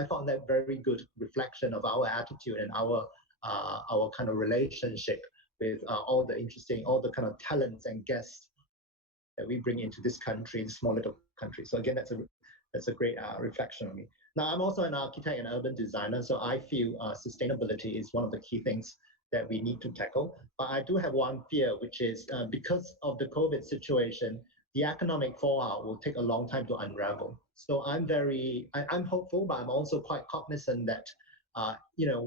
found that very good reflection of our attitude and our kind of relationship with all the kind of talents and guests that we bring into this country, this small little country. So again, that's a great reflection on me. Now, I'm also an architect and urban designer, so I feel sustainability is one of the key things that we need to tackle. But I do have one fear, which is because of the COVID situation, the economic fallout will take a long time to unravel. So I'm hopeful, but I'm also quite cognizant that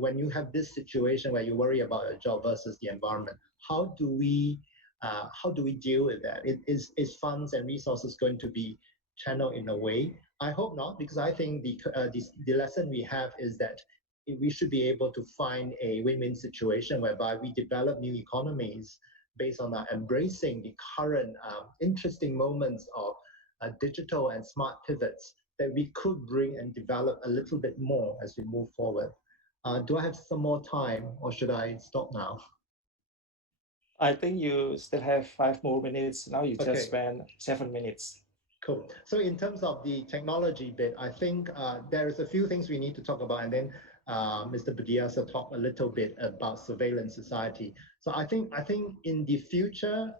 when you have this situation where you worry about a job versus the environment, how do we deal with that? Is funds and resources going to be channeled in a way? I hope not, because I think the lesson we have is that we should be able to find a win-win situation whereby we develop new economies based on embracing the current interesting moments of digital and smart pivots that we could bring and develop a little bit more as we move forward. Do I have some more time, or should I stop now? I think you still have 5 more minutes. Now you just spent 7 minutes. Cool. So in terms of the technology bit, I think there is a few things we need to talk about, and then Mr. Budiasa talked a little bit about surveillance society. So I think in the future,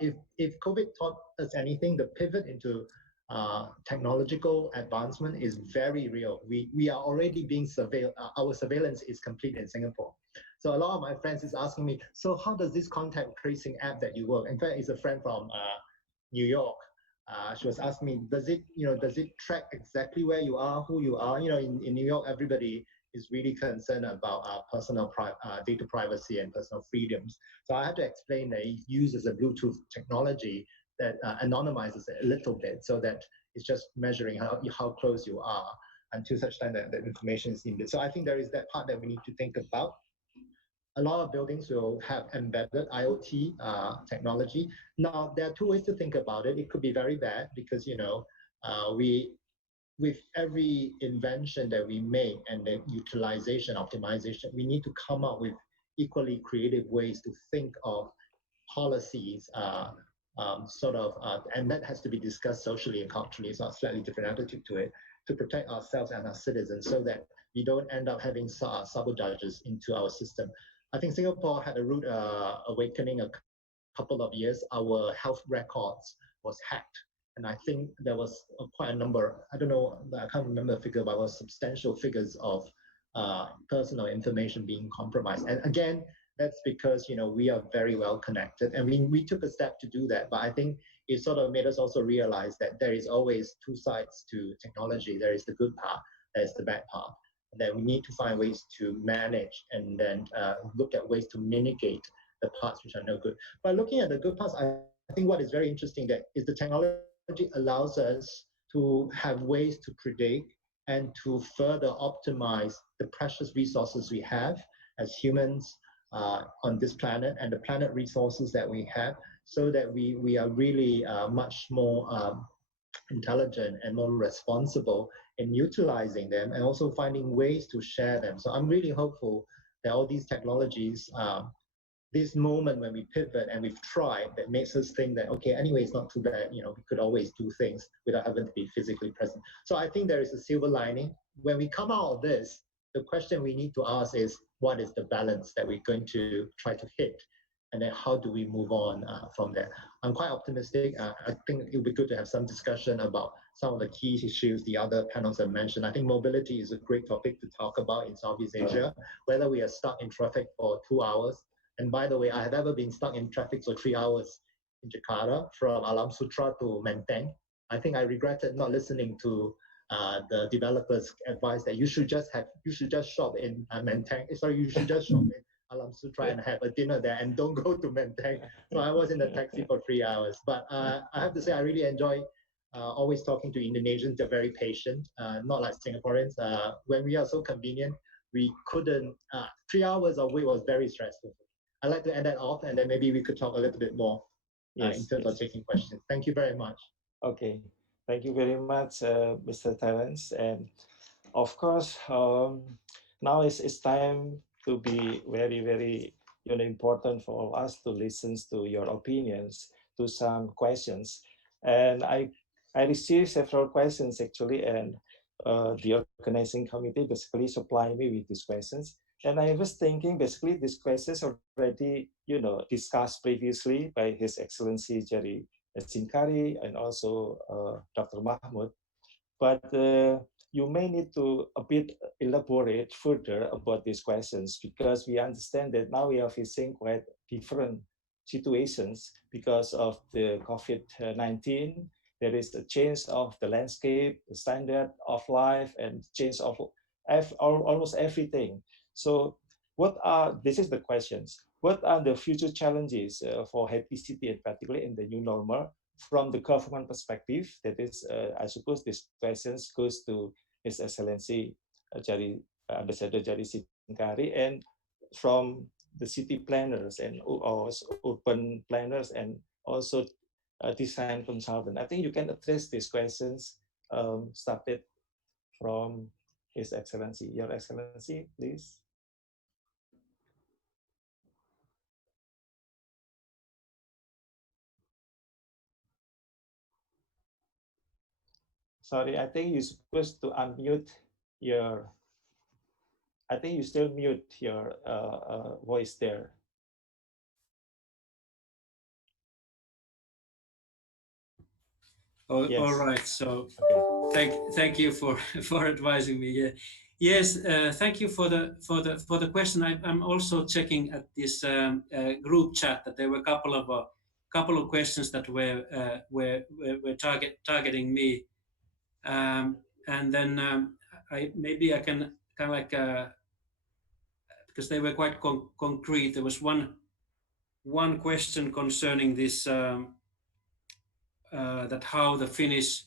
if COVID taught us anything, the pivot into technological advancement is very real. We are already being surveilled. Our surveillance is complete in Singapore. So a lot of my friends is asking me, so how does this contact tracing app that you work? In fact, it's a friend from New York. She was asking me, does it track exactly where you are, who you are? In New York, everybody is really concerned about personal data privacy and personal freedoms. So I had to explain that it uses a Bluetooth technology that anonymizes it a little bit, so that it's just measuring how close you are until such time that the information is needed. So I think there is that part that we need to think about. A lot of buildings will have embedded IoT technology. Now, there are two ways to think about it. It could be very bad because, we with every invention that we make and the utilization, optimization, we need to come up with equally creative ways to think of policies, and that has to be discussed socially and culturally. It's not a slightly different attitude to it, to protect ourselves and our citizens so that we don't end up having sabotages into our system. I think Singapore had a rude awakening a couple of years. Our health records was hacked. And I think there was quite a number, I don't know, I can't remember the figure, but it was substantial figures of personal information being compromised. And again, that's because we are very well connected, and we took a step to do that. But I think it sort of made us also realize that there is always two sides to technology. There is the good part, there is the bad part. That we need to find ways to manage and then look at ways to mitigate the parts which are no good. But looking at the good parts, I think what is very interesting that is the technology allows us to have ways to predict and to further optimize the precious resources we have as humans on this planet and the planet resources that we have, so that we are really much more intelligent and more responsible in utilizing them and also finding ways to share them. So I'm really hopeful that all these technologies, this moment when we pivot and we've tried, that makes us think that, okay, anyway, it's not too bad, we could always do things without having to be physically present. So I think there is a silver lining. When we come out of this, the question we need to ask is, what is the balance that we're going to try to hit? And then how do we move on from there? I'm quite optimistic. I think it would be good to have some discussion about some of the key issues the other panels have mentioned. I think mobility is a great topic to talk about in Southeast Asia, whether we are stuck in traffic for 2 hours. And by the way, I have ever been stuck in traffic for 3 hours in Jakarta from Alam Sutra to Menteng. I think I regretted not listening to the developers' advice that you should just shop in Menteng. Sorry, you should just shop in Alam Sutra and have a dinner there and don't go to Menteng. So I was in the taxi for 3 hours. But I have to say, I really enjoy always talking to Indonesians. They're very patient, not like Singaporeans. When we are so convenient, we couldn't, 3 hours of wait was very stressful. I'd like to end that off, and then maybe we could talk a little bit more in terms of taking questions. Thank you very much. Okay, thank you very much, Mr. Terence. And of course, now it's time to be very, very important for us to listen to your opinions, to some questions. And I received several questions actually, and the organizing committee basically supplied me with these questions. And I was thinking, basically, these questions already, discussed previously by His Excellency Jari Sinkari and also Dr. Mahmoud. But you may need to a bit elaborate further about these questions, because we understand that now we are facing quite different situations because of the COVID-19. There is a change of the landscape, the standard of life, and change of almost everything. So this is the questions. What are the future challenges for Happy City, and particularly in the new normal, from the government perspective? That is, I suppose this questions goes to His Excellency Ambassador Jari Sinkari, and from the city planners and urban planners, and also design consultant. I think you can address these questions started from His Excellency. Your Excellency, please. Sorry, I think you're supposed to unmute your, I think you still mute your voice there. Oh, Yes. all right. So okay. thank you for advising me. Yeah. Yes. Thank you for the question. I'm also checking at this group chat that there were a couple of questions that were targeting me, and then maybe I can kind of like because they were quite concrete. There was one question concerning this that how the Finnish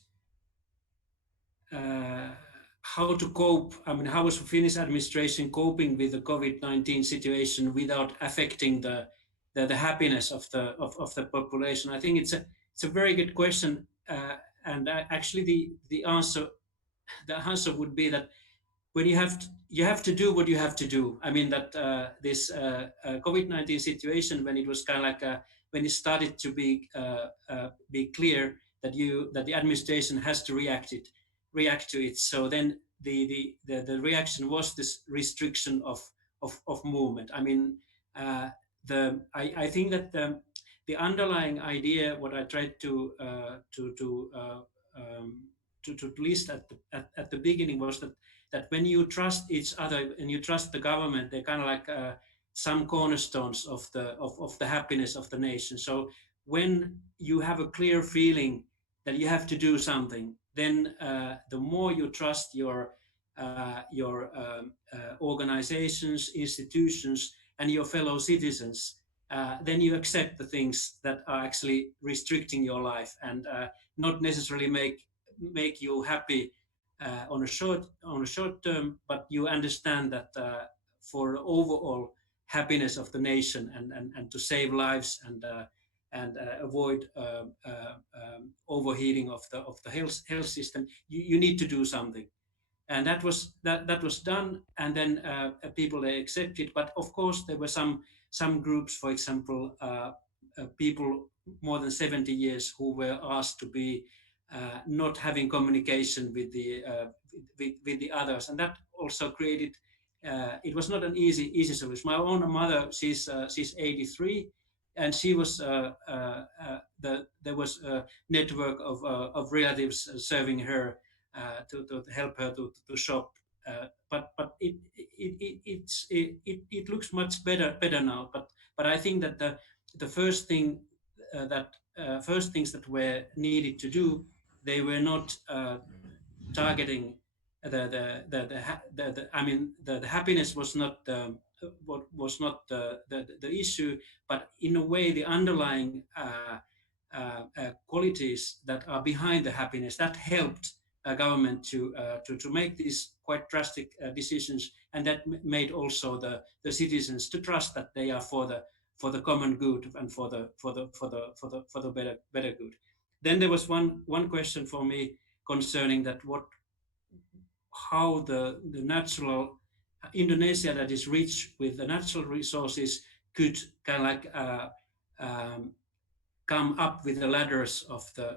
how to cope. I mean, how was the Finnish administration coping with the COVID-19 situation without affecting the happiness of the population? I think it's a very good question, and actually the answer would be that when you have to do what you have to do. I mean that this COVID-19 situation, when it was kind of like when it started to be clear that the administration has to react to it. So then the reaction was this restriction of movement. I mean, I think that the underlying idea, what I tried to list at the beginning, was that when you trust each other and you trust the government, they're kind of like some cornerstones of the happiness of the nation. So when you have a clear feeling that you have to do something, then the more you trust your organizations, institutions, and your fellow citizens, then you accept the things that are actually restricting your life and not necessarily make you happy on a short term, but you understand that for the overall happiness of the nation and to save lives and avoid overheating of the health system, you need to do something. And that was done, and then people, they accepted. But of course, there were some groups, for example, people more than 70 years who were asked to be not having communication with the others, and that also created. It was not an easy solution. My own mother, she's 83, and she was there was a network of relatives serving her to help her to shop. But it looks much better now. But I think that the first things that were needed to do, they were not targeting I mean the happiness was not the issue, but in a way the underlying qualities that are behind the happiness that helped government to make these quite drastic decisions, and that made also the citizens to trust that they are for the common good and for the better good. Then there was one question for me concerning that how the natural Indonesia, that is rich with the natural resources, could kind of like come up with the ladders of the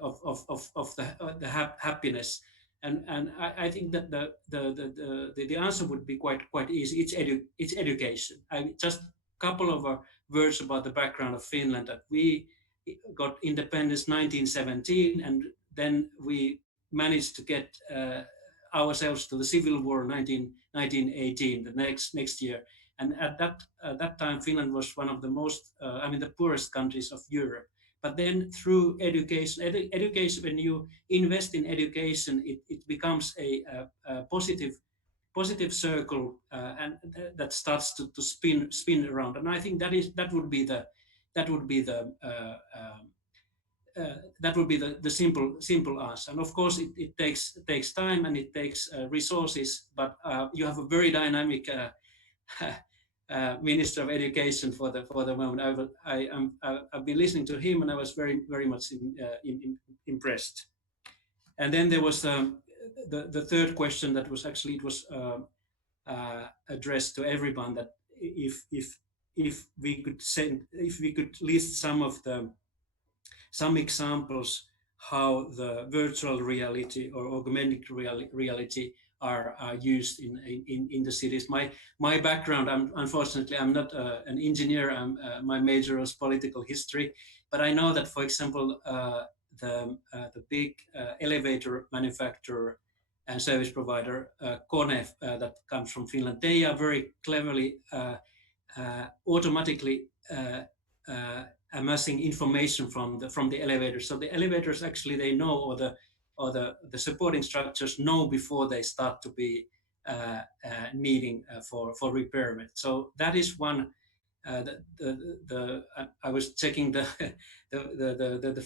happiness. And I think that the answer would be quite easy. It's education. Just a couple of words about the background of Finland. That we got independence 1917, and then we managed to get ourselves to the Civil War 1918, the next year. And at that time, Finland was one of the most, the poorest countries of Europe. But then through education, when you invest in education, it becomes a positive circle, and that starts to spin around. And I think that would be the simple answer. And of course, it takes time and it takes resources. But you have a very dynamic Minister of Education for the moment. I've been listening to him, and I was very much impressed. And then there was the third question that was actually, it was addressed to everyone, that if we could list some examples how the virtual reality or augmented reality are used in the cities. My background, unfortunately, I'm not an engineer. My major was political history, but I know that, for example, the big elevator manufacturer and service provider, Kone, that comes from Finland, they are very cleverly automatically amassing information from the elevators. So the elevators actually, they know, or the supporting structures know before they start to be needing for repairment. So that is one. I was checking the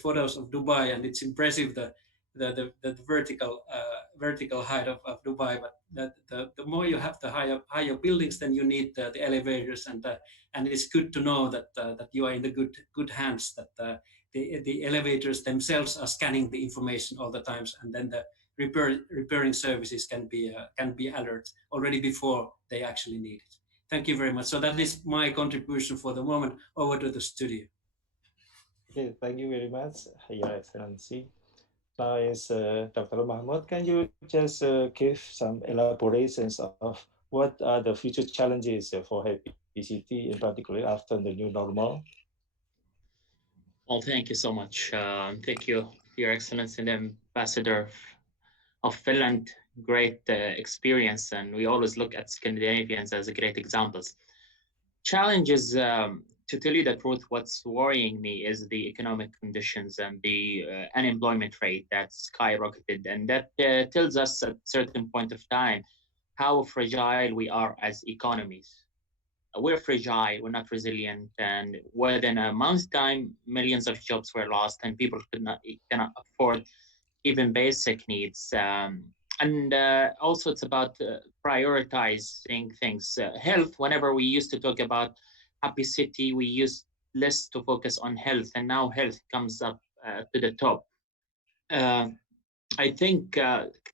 photos of Dubai, and it's impressive the vertical height of Dubai. But the more you have the higher buildings, then you need the elevators, and it's good to know that you are in the good hands. That the elevators themselves are scanning the information all the times, and then the repairing services can be alert already before they actually need it. Thank you very much. So that is my contribution for the moment. Over to the studio. Okay, thank you very much, Your Excellency. Now is Dr. Mahmoud. Can you just give some elaborations of what are the future challenges for HPCT in particular after the new normal? Well, thank you so much. Thank you, Your Excellency, and Ambassador of Finland. Great experience, and we always look at Scandinavians as great examples. Challenges, to tell you the truth, what's worrying me is the economic conditions and the unemployment rate that skyrocketed, and that tells us at a certain point of time how fragile we are as economies. We're fragile, we're not resilient, and within a month's time, millions of jobs were lost, and people cannot afford even basic needs. And also, it's about prioritizing things. Health, whenever we used to talk about happy city, we used less to focus on health, and now health comes up to the top. Uh, I think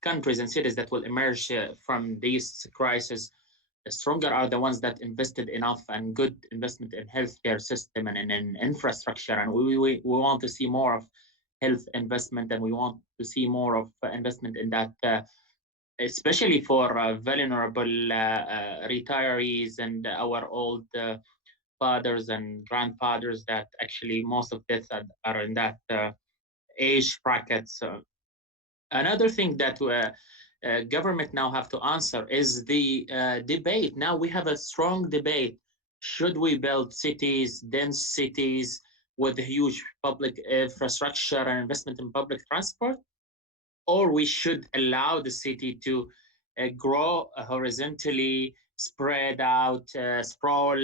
countries and cities that will emerge from this crisis stronger are the ones that invested enough and good investment in healthcare system and in infrastructure. And we want to see more of health investment, and we want to see more of investment in that, especially for vulnerable retirees and our old fathers and grandfathers that actually most of deaths are in that age bracket. So another thing that government now have to answer is the debate. Now we have a strong debate. Should we build cities, dense cities with huge public infrastructure and investment in public transport? Or we should allow the city to grow horizontally, spread out, sprawl,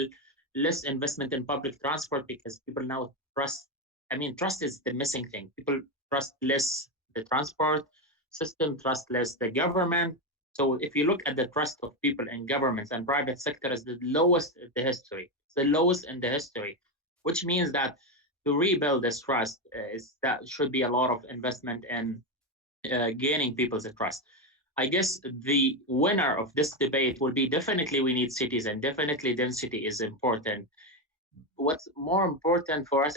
less investment in public transport because people now trust. I mean, trust is the missing thing. People trust less the transport system, trust less the government. So if you look at the trust of people in governments and private sector is the lowest in the history. It's the lowest in the history, which means that to rebuild this trust that should be a lot of investment in gaining people's trust. I guess the winner of this debate will be definitely we need cities and definitely density is important. What's more important for us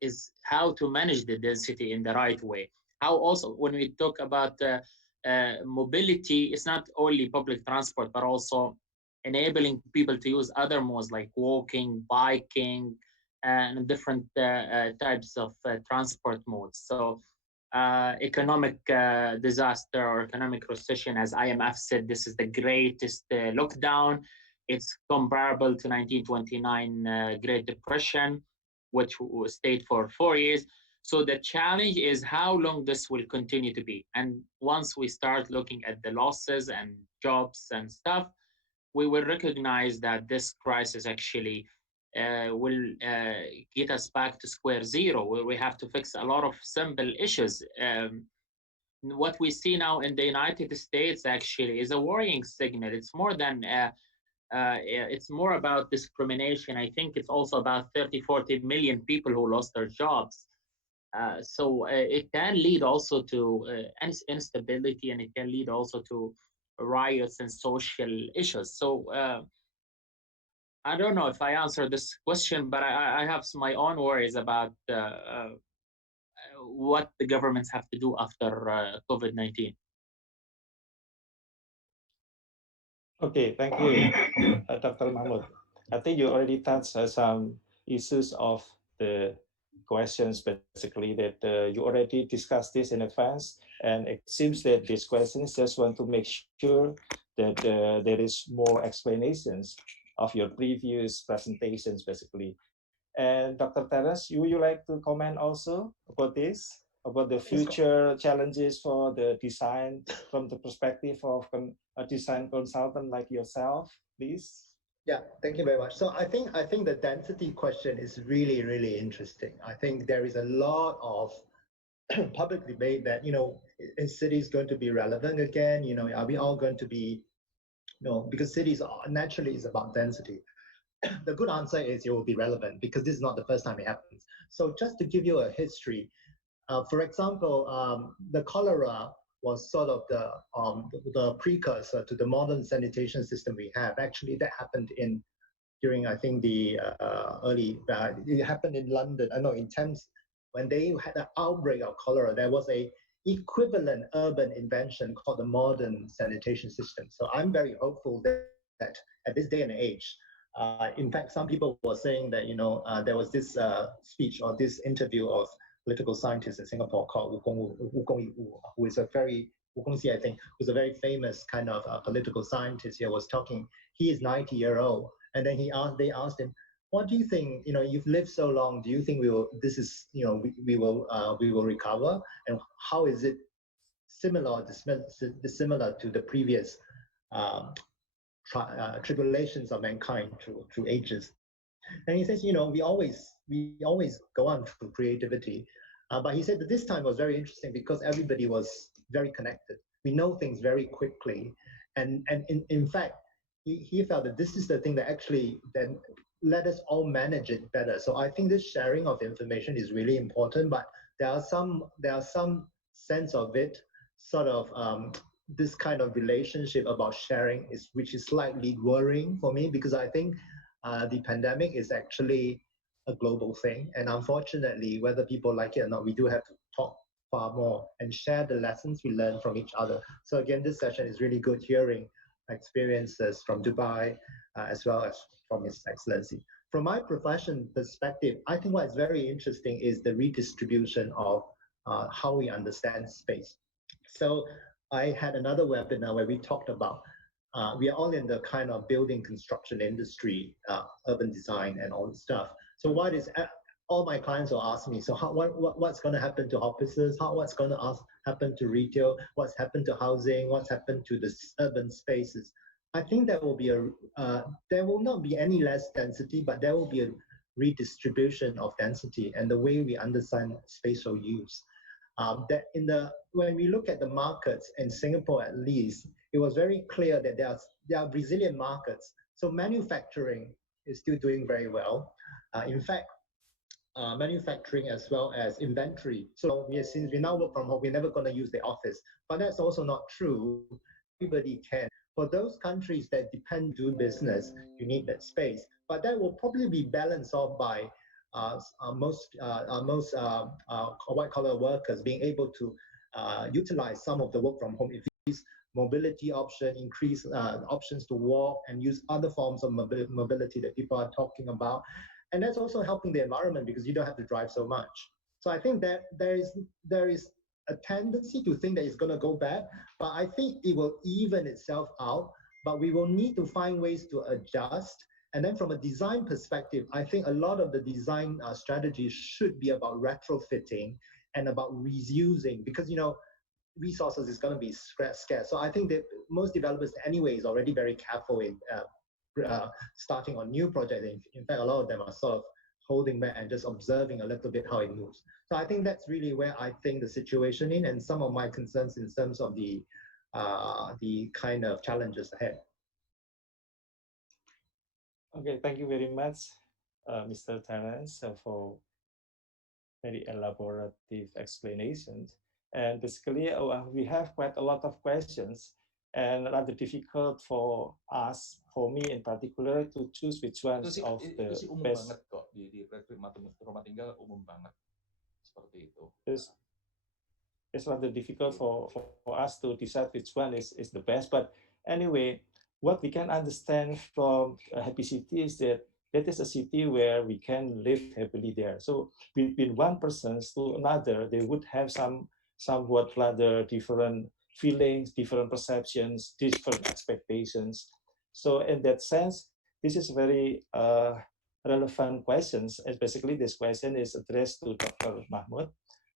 is how to manage the density in the right way. How also, when we talk about mobility, it's not only public transport, but also enabling people to use other modes like walking, biking, and different types of transport modes. So economic disaster or economic recession, as IMF said, this is the greatest lockdown. It's comparable to 1929 Great Depression, which stayed for 4 years. So the challenge is how long this will continue to be. And once we start looking at the losses and jobs and stuff, we will recognize that this crisis actually will get us back to square zero, where we have to fix a lot of simple issues. What we see now in the United States actually is a worrying signal. It's more than it's more about discrimination. I think it's also about 30, 40 million people who lost their jobs. So it can lead also to instability, and it can lead also to riots and social issues. So I don't know if I answered this question, but I have my own worries about what the governments have to do after COVID-19. Okay, thank you, Dr. Mahmoud. I think you already touched some issues of the questions, basically, that you already discussed this in advance. And it seems that these questions just want to make sure that there is more explanations of your previous presentations, basically. And Dr. Terence, you would you like to comment also about this, about the future challenges for the design from the perspective of a design consultant like yourself, please. Yeah, thank you very much. So I think the density question is really, really interesting. I think there is a lot of public debate that, is cities going to be relevant again? Are we all going to be, because cities are, naturally is about density. The good answer is it will be relevant because this is not the first time it happens. So just to give you a history, for example, the cholera was sort of the precursor to the modern sanitation system we have. Actually, that happened during, I think, the it happened in London, I know in Thames, when they had an outbreak of cholera, there was a equivalent urban invention called the modern sanitation system. So I'm very hopeful that at this day and age, in fact, some people were saying that, there was this speech or this interview of political scientist in Singapore called Wu Gongyi, who is a very, Wu Gongxi, I think, who's a very famous kind of political scientist here, was talking. He is 90-year-old, and then they asked him, what do you think, you've lived so long, do you think we will recover? And how is it similar to the previous tribulations of mankind through ages? And he says, we always go on through creativity. But he said that this time was very interesting because everybody was very connected. We know things very quickly. And in fact, he felt that this is the thing that actually then let us all manage it better. So I think this sharing of information is really important, but there are some sense of it, sort of this kind of relationship about sharing which is slightly worrying for me, because I think the pandemic is actually a global thing. And unfortunately, whether people like it or not, we do have to talk far more and share the lessons we learn from each other. So again, this session is really good, hearing experiences from Dubai, as well as from His Excellency. From my profession perspective, I think what's very interesting is the redistribution of how we understand space. So I had another webinar where we talked about we are all in the kind of building construction industry, urban design and all this stuff. So all my clients will ask me, so what's going to happen to offices? What's going to happen to retail? What's happened to housing? What's happened to the urban spaces? I think there will not be any less density, but there will be a redistribution of density and the way we understand spatial use. When we look at the markets in Singapore, at least, it was very clear that there are resilient markets. So manufacturing is still doing very well. In fact, manufacturing as well as inventory. So since we now work from home, we're never going to use the office. But that's also not true. Everybody can. For those countries that depend to business, you need that space. But that will probably be balanced off by most white-collar workers being able to utilize some of the work from home, increase mobility option, increase options to walk and use other forms of mobility that people are talking about. And that's also helping the environment because you don't have to drive so much. So I think that there is a tendency to think that it's going to go bad, but I think it will even itself out, but we will need to find ways to adjust. And then from a design perspective, I think a lot of the design strategies should be about retrofitting and about reusing, because resources is going to be scarce. So I think that most developers anyway is already very careful in starting on new projects. In fact, a lot of them are sort of holding back and just observing a little bit how it moves. So I think that's really where I think the situation in, and some of my concerns in terms of the kind of challenges ahead. Okay, thank you very much, Mr. Terence, for very elaborative explanations. And basically, we have quite a lot of questions, and rather difficult for me in particular, to choose which ones of the best. Banget kok di rumah tinggal umum banget seperti itu. It's rather difficult for us to decide which one is the best. But anyway, what we can understand from Happy City is that is a city where we can live happily there. So between one person to another, they would have somewhat rather different feelings, different perceptions, different expectations. So in that sense, this is very relevant questions. And basically, this question is addressed to Dr. Mahmud.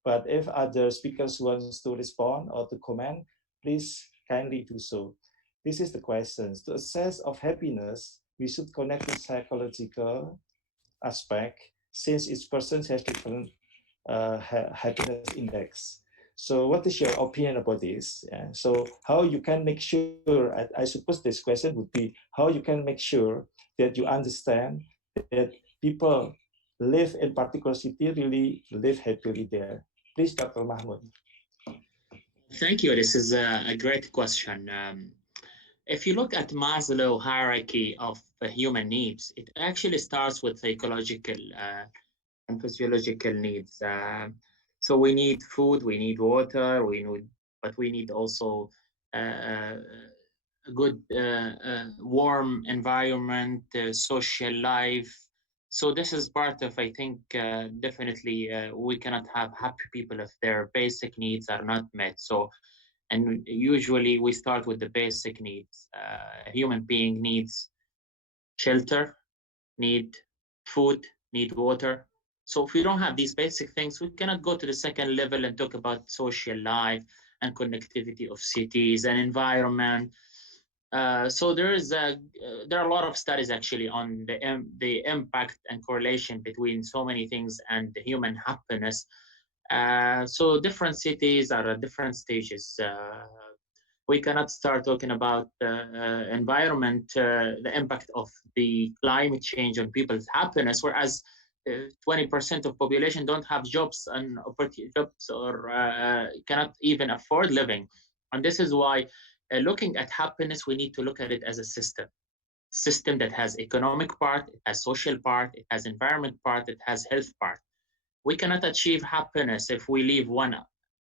But if other speakers want to respond or to comment, please kindly do so. This is the question. To assess of happiness, we should connect the psychological aspect since each person has different happiness index. So what is your opinion about this? Yeah. So how you can make sure, I suppose this question would be how you can make sure that you understand that people live in particular city really live happily there. Please, Dr. Mahmoud. Thank you. This is a great question. If you look at Maslow hierarchy of human needs, it actually starts with psychological and physiological needs. So we need food, we need water, but we need also a good, warm environment, social life. So this is part of, I think, definitely we cannot have happy people if their basic needs are not met. So, and usually we start with the basic needs. A human being needs shelter, need food, need water. So if we don't have these basic things, we cannot go to the second level and talk about social life and connectivity of cities and environment. So there are a lot of studies actually on the impact and correlation between so many things and the human happiness. So different cities are at different stages. We cannot start talking about the impact of the climate change on people's happiness, whereas 20% of population don't have jobs and jobs or cannot even afford living. And this is why looking at happiness, we need to look at it as a system that has economic part, it has social part, it has environment part, it has health part. We cannot achieve happiness if we leave one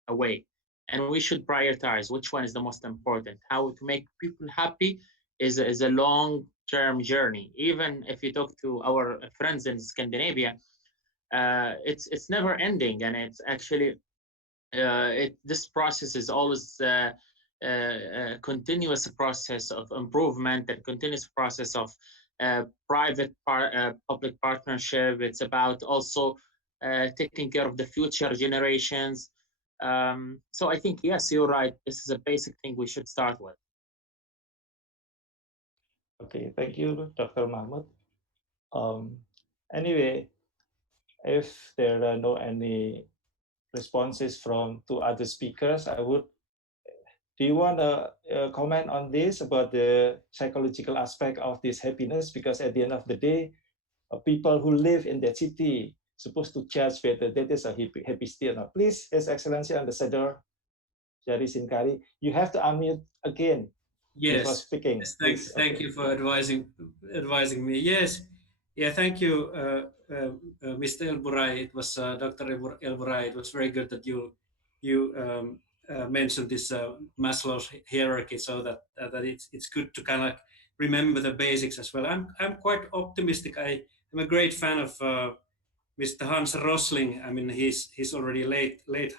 away. And we should prioritize which one is the most important. How to make people happy is a long-term journey. Even if you talk to our friends in Scandinavia, it's never ending, and it's actually this process is always a continuous process of improvement and continuous process of public partnership. It's about also taking care of the future generations. So I think, yes, you're right. This is a basic thing we should start with. Okay, thank you, Dr. Mahmoud. Um, anyway, if there are no any responses from two other speakers, I would. Do you want to comment on this about the psychological aspect of this happiness? Because at the end of the day, people who live in that city supposed to judge whether that is a happy city or not. Please, His Excellency Ambassador Jari Sinkari, you have to unmute again before Yes. speaking. Yes, Please. thank you for advising me. Yes. Yeah, thank you, Mr. Elburai. It was Dr. Elburai. It was very good that you mentioned this Maslow's hierarchy, so that it's good to kind of remember the basics as well. I'm quite optimistic. I'm a great fan of Mr. Hans Rosling. I mean, he's already late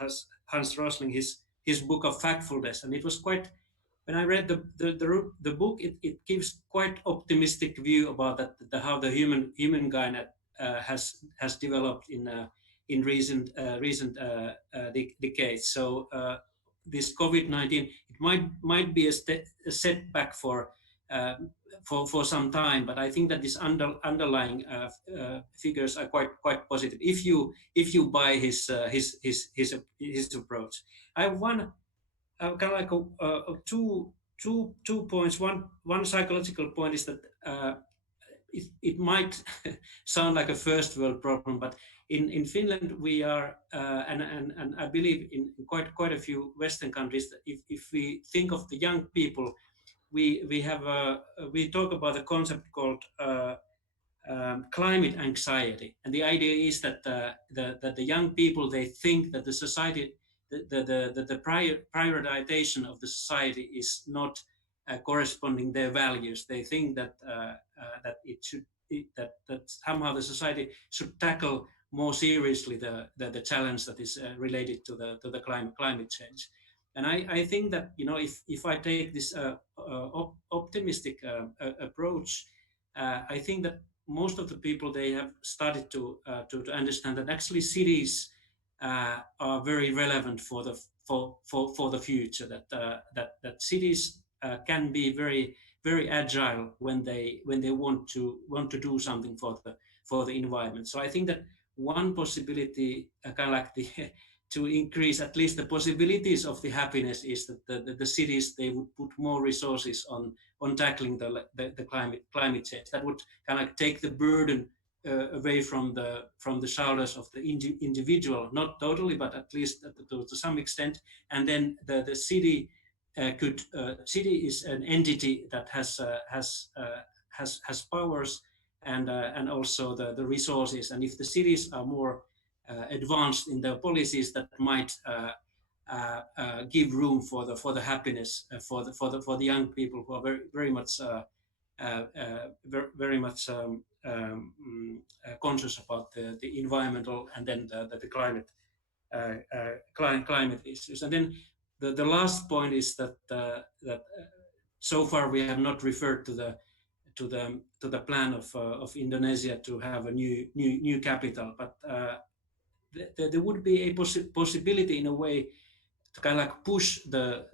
Hans Rosling. His book of Factfulness, and it was quite. When I read the book, it gives quite optimistic view about how the humankind has developed in recent decades. So this COVID-19, it might be a setback uh, for some time, but I think that these underlying figures are quite positive if you buy his approach. I have one kind of like two points. One psychological point is that it might sound like a first world problem, but in Finland we are and I believe in quite a few Western countries that if we think of the young people, we talk about a concept called climate anxiety, and the idea is that the young people, they think that the society, the prioritization of the society is not corresponding their values. They think that it should that somehow the society should tackle more seriously the challenge that is related to the climate change. And I think that, you know, if I take this optimistic approach, I think that most of the people, they have started to understand that actually cities are very relevant for the future. That cities can be very agile when they want to do something for the environment. So I think that one possibility, kind of like the to increase at least the possibilities of the happiness, is that the cities, they would put more resources on tackling the climate change. That would kind of take the burden away from the shoulders of the individual, not totally, but at least to some extent. And then the city city is an entity that has powers and also the resources. And if the cities are more advanced in their policies, that might give room for the happiness for the young people who are very much very much conscious about the environmental and then the climate issues. And then the last point is that so far we have not referred to the plan of Indonesia to have a new capital, but there would be a possibility in a way to kind of like push the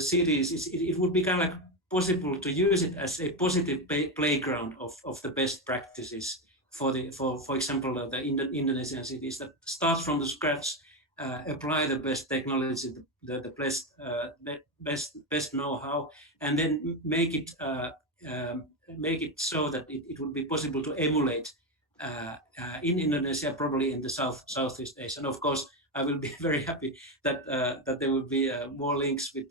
cities. It would be kind of like possible to use it as a positive playground of the best practices for example the Indonesian cities that start from the scratch, apply the best technology, the best know-how, and then make it so that it would be possible to emulate in Indonesia, probably in the Southeast Asia. And of course, I will be very happy that that there will be more links with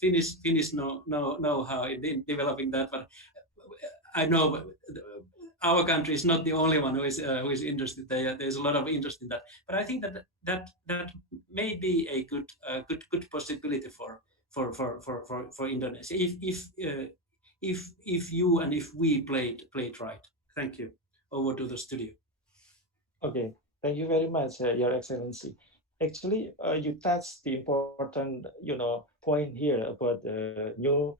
Finnish know-how in developing that. But I know our country is not the only one who is interested. There's a lot of interest in that. But I think that may be a good possibility for Indonesia if you and if we played right. Thank you. Over to the studio. Okay, thank you very much, Your Excellency. Actually, you touched the important, point here about the new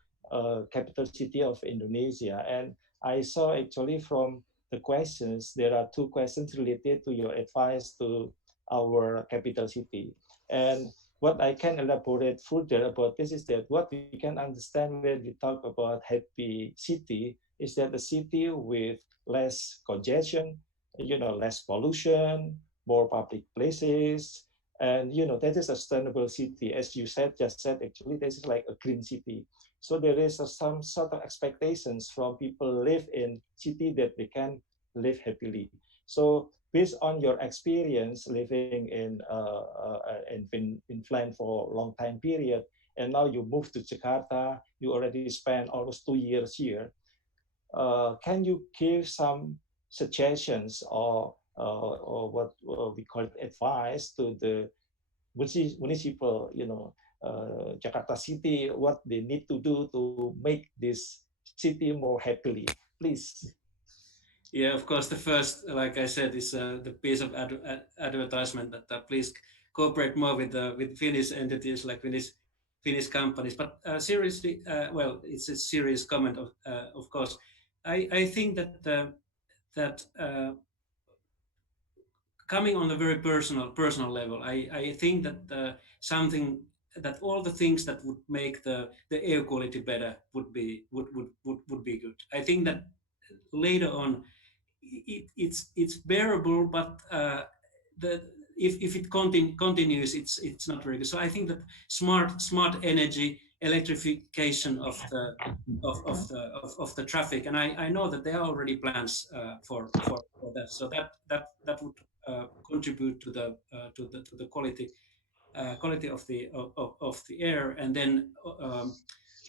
capital city of Indonesia. And I saw actually from the questions, there are two questions related to your advice to our capital city. And what I can elaborate further about this is that what we can understand when we talk about happy city is that a city with less congestion, less pollution, more public places, and that is a sustainable city. As you just said, actually, this is like a green city. So there is some sort of expectations from people live in city that they can live happily. So based on your experience living in Finland for a long time period, and now you moved to Jakarta, you already spent almost 2 years here. Can you give some suggestions or what we call it advice to the municipal, Jakarta city, what they need to do to make this city more happily, please? Yeah, of course. The first, like I said, is the piece of advertisement that please cooperate more with Finnish entities like Finnish companies. But seriously, well, it's a serious comment, of course. I think that coming on a very personal level, I think that something that all the things that would make the air quality better would be good. I think that later on it's bearable, but if it continues, it's not very good. So I think that smart energy, electrification of the traffic, and I know that there are already plans for that. So that would contribute to the quality of the air, and then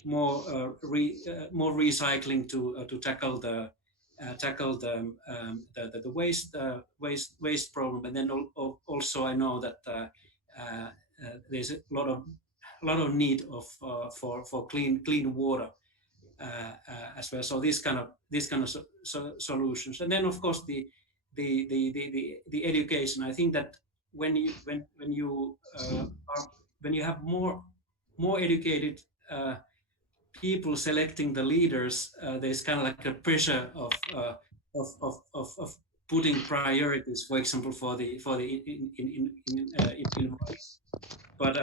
more recycling to tackle the waste problem. And then also I know that there's a lot of need for clean water as well. So this kind of solutions. And then of course the education. I think that when you have more educated people selecting the leaders, there's kind of like a pressure of putting priorities, for example, for the environment. But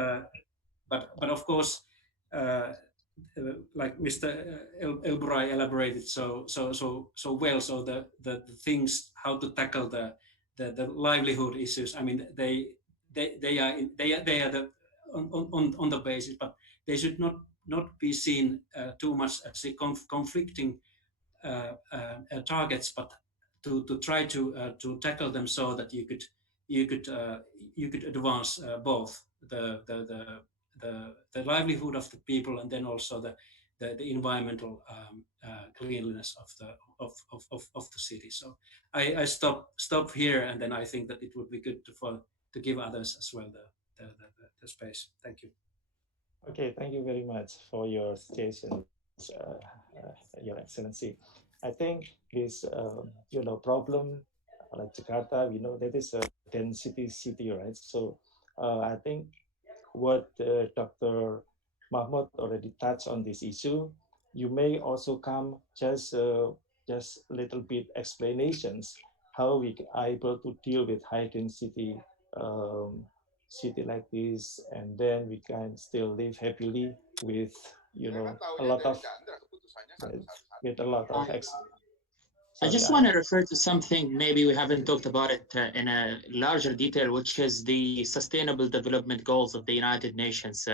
But of course, like Mr. Elbray elaborated so well. So the things how to tackle the livelihood issues. I mean, they are the on the basis, but they should not be seen too much as a conflicting targets, but to try to tackle them so that you could you could advance both the livelihood of the people and then also the environmental cleanliness of the city. So I stop here, and then I think that it would be good to give others as well the space. Thank you. Okay, thank you very much for your suggestions, Your Excellency. I think this, problem like Jakarta, we know that is a density city, right? So I think what Dr. Mahmoud already touched on this issue. You may also come just a little bit explanations how we are able to deal with high density um, city like this, and then we can still live happily with a lot of with a lot of I sorry just want to refer to something maybe we haven't talked about it in a larger detail, which is the Sustainable Development Goals of the United Nations.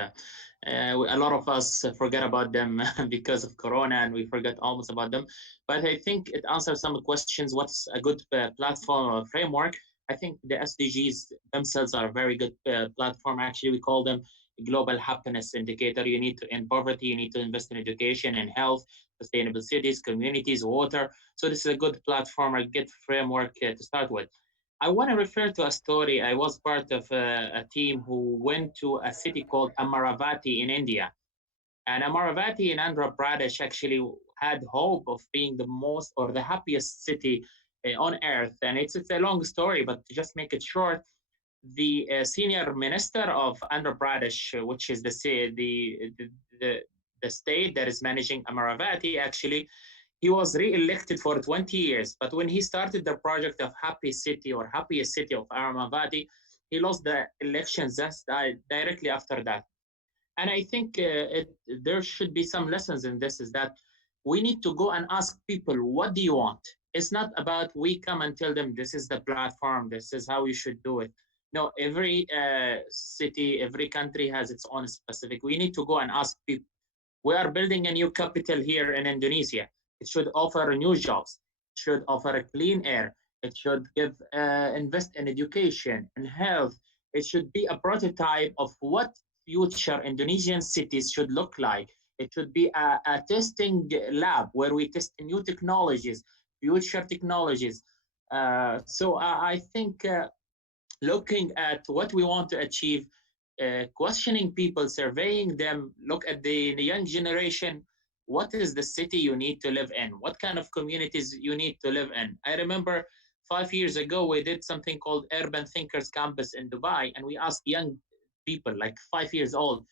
A lot of us forget about them because of Corona, and we forget almost about them. But I think it answers some questions. What's a good platform or framework? I think the SDGs themselves are a very good platform. Actually, we call them global happiness indicator. You need to end poverty. You need to invest in education and health, sustainable cities, communities, water. So this is a good platform, a good framework to start with. I want to refer to a story. I was part of a team who went to a city called Amaravati in India. And Amaravati in Andhra Pradesh actually had hope of being the most or the happiest city on earth. And it's a long story, but to just make it short, the senior minister of Andhra Pradesh, which is the, the state that is managing Amaravati, actually, he was re-elected for 20 years. But when he started the project of Happy City or Happiest City of Amaravati, he lost the elections just directly after that. And I think there should be some lessons in this, is that we need to go and ask people, what do you want? It's not about we come and tell them this is the platform, this is how you should do it. No, every city, every country has its own specific. We need to go and ask people. We are building a new capital here in Indonesia. It should offer new jobs. It should offer a clean air. It should give invest in education and health. It should be a prototype of what future Indonesian cities should look like. It should be a testing lab where we test new technologies, future technologies. So I think looking at what we want to achieve, questioning people, surveying them, look at the young generation. What is the city you need to live in? What kind of communities you need to live in? I remember 5 years ago, we did something called Urban Thinkers Campus in Dubai, and we asked young people, like 5 years old,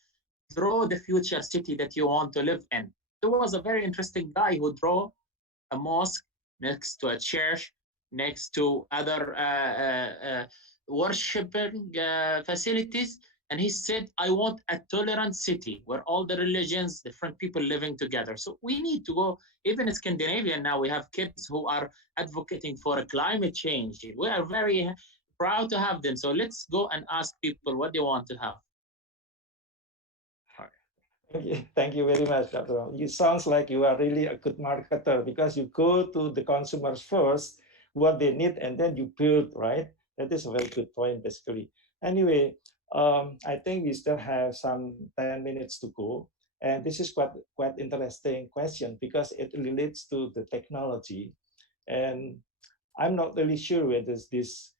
draw the future city that you want to live in. There was a very interesting guy who drew a mosque next to a church, next to other worshiping facilities. And he said, I want a tolerant city where all the religions, different people living together. So we need to go, even in Scandinavia now, we have kids who are advocating for a climate change. We are very proud to have them. So let's go and ask people what they want to have. Thank you very much, Dr. Ram. It sounds like you are really a good marketer because you go to the consumers first, what they need, and then you build, right? That is a very good point, basically. Anyway, I think we still have some 10 minutes to go. And this is quite interesting question because it relates to the technology. And I'm not really sure whether this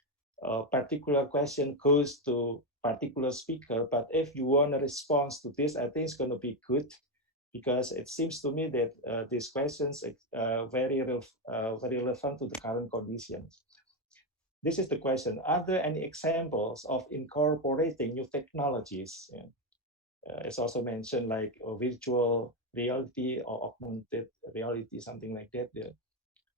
particular question goes to particular speaker, but if you want a response to this, I think it's going to be good because it seems to me that these questions are very relevant to the current conditions. This is the question: are there any examples of incorporating new technologies? It's also mentioned like virtual reality or augmented reality, something like that. Yeah.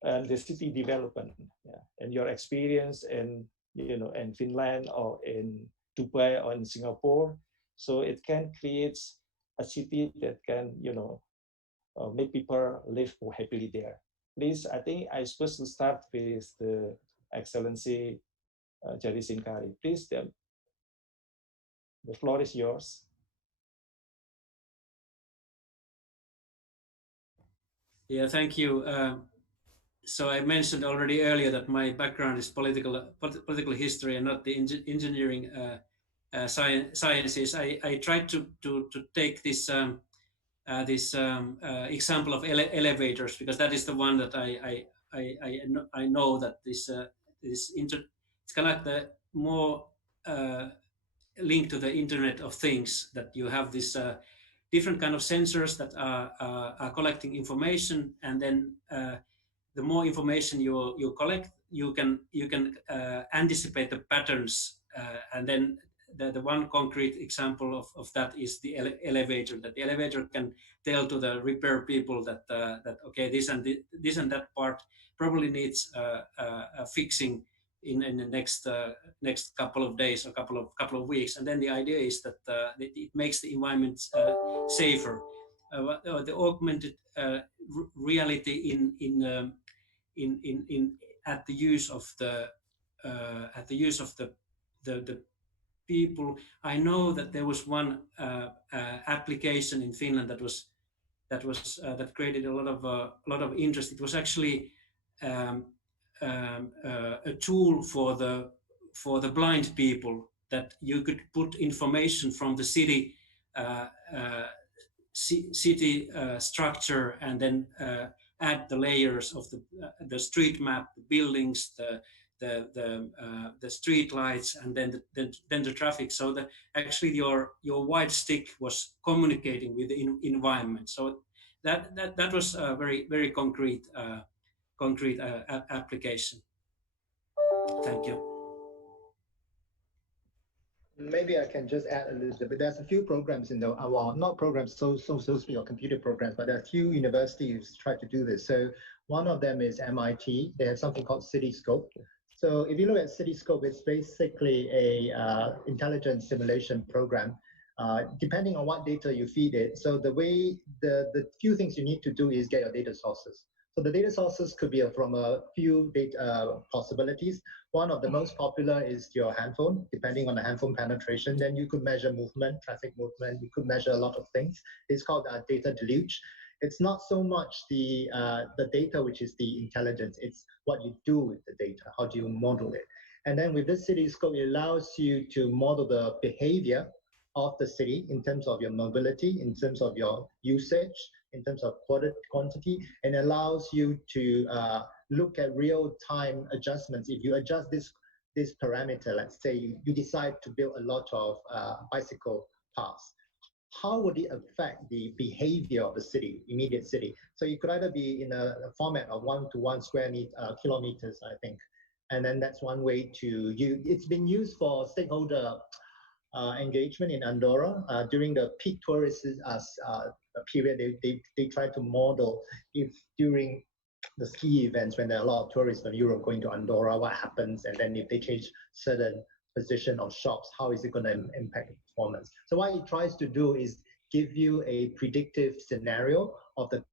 And the city development, yeah, and your experience in in Finland or in Dubai or in Singapore, So it can create a city that can, make people live more happily there. Please, I think I'm supposed to start with the Excellency Jari Sinkari. Please, the floor is yours. Yeah, thank you. So I mentioned already earlier that my background is political history and not the engineering sciences. I tried to take this example of elevators because that is the one that I know that it's kind of like the more linked to the Internet of Things, that you have this different kind of sensors that are collecting information, and then the more information you collect, you can anticipate the patterns, and then the one concrete example of that is the elevator. That the elevator can tell to the repair people that okay, this and that part probably needs fixing in the next couple of days or couple of weeks, and then the idea is that it makes the environment safer. The augmented reality in at the use of the people. I know that there was one application in Finland that created a lot of interest. It was actually um, a tool for the blind people, that you could put information from the city uh, uh, city structure, and then add the layers of the street map, the buildings, the street lights, and then the traffic. So that actually your white stick was communicating with the environment. So that was a very concrete application. Thank you. Maybe I can just add a little bit. There's a few programs in the, well, not programs, so to speak, or computer programs, but there are a few universities try to do this. So one of them is MIT. They have something called Cityscope. So if you look at Cityscope, it's basically a intelligence simulation program. Depending on what data you feed it. So the few things you need to do is get your data sources. So the data sources could be from a few data possibilities. One of the most popular is your handphone, depending on the handphone penetration. Then you could measure movement, traffic movement. You could measure a lot of things. It's called data deluge. It's not so much the data, which is the intelligence. It's what you do with the data. How do you model it? And then with this Cityscope, it allows you to model the behavior of the city in terms of your mobility, in terms of your usage, in terms of quantity, and allows you to look at real-time adjustments. If you adjust this parameter, let's say you decide to build a lot of bicycle paths, how would it affect the behavior of the city, immediate city? So it could either be in a format of 1 to 1 square kilometers, I think. And then that's one way to use. It's been used for stakeholder engagement in Andorra during the peak tourist period. They try to model if during the ski events, when there are a lot of tourists from Europe going to Andorra, what happens, and then if they change certain position of shops, how is it going to impact performance? So what it tries to do is give you a predictive scenario of the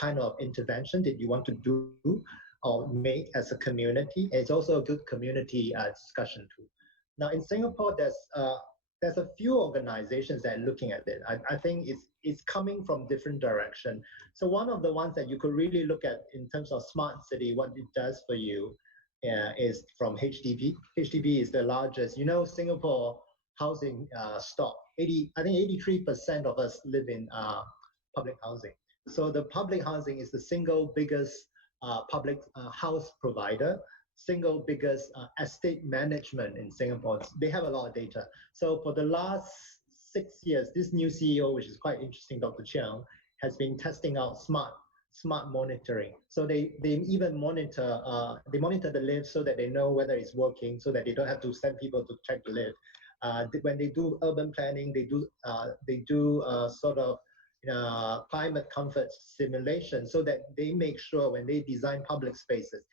kind of intervention that you want to do or make as a community. It's also a good community discussion tool. Now in Singapore, there's a few organizations that are looking at it. I think it's coming from different direction. So one of the ones that you could really look at in terms of smart city, what it does for you is from HDB. HDB is the largest. Singapore housing stock. I think 83% of us live in public housing. So the public housing is the single biggest public house provider, single biggest estate management in Singapore. They have a lot of data. So for the last 6 years, this new CEO, which is quite interesting, Dr. Chiang, has been testing out smart monitoring. So they even monitor the lift so that they know whether it's working, so that they don't have to send people to check the lift. When they do urban planning, they do sort of climate comfort simulation, so that they make sure when they design public spaces,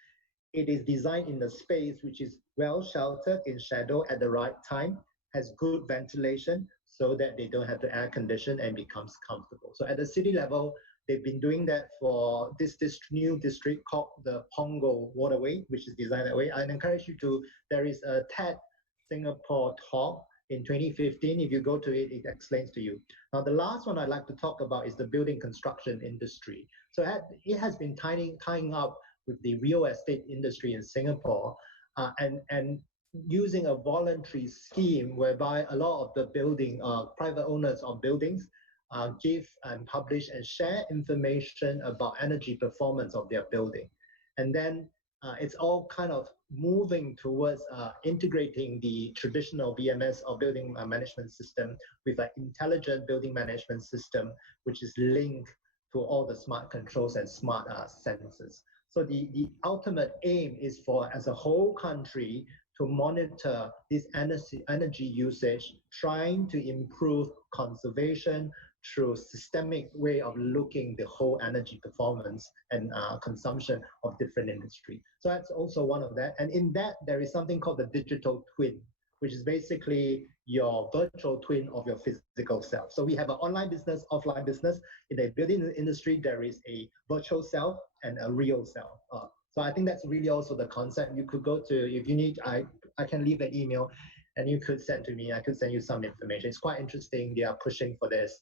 it is designed in a space which is well sheltered in shadow at the right time, has good ventilation, so that they don't have to air condition and becomes comfortable. So at the city level, they've been doing that for this new district called the Pongo Waterway, which is designed that way. I encourage you to, there is a TED Singapore talk in 2015. If you go to it, it explains to you. Now, the last one I'd like to talk about is the building construction industry. So it has been tying up with the real estate industry in Singapore, and using a voluntary scheme whereby a lot of the private owners of buildings give and publish and share information about energy performance of their building. And then it's all kind of moving towards integrating the traditional BMS or building management system with an intelligent building management system, which is linked to all the smart controls and smart sensors. So the ultimate aim is for, as a whole country, to monitor this energy usage, trying to improve conservation through systemic way of looking the whole energy performance and consumption of different industry. So that's also one of that. And in that, there is something called the digital twin, which is basically your virtual twin of your physical self. So we have an online business, offline business. In the building industry, there is a virtual self and a real self. So I think that's really also the concept. You could go to, if you need, I can leave an email and you could send to me. I could send you some information. It's quite interesting. They are pushing for this.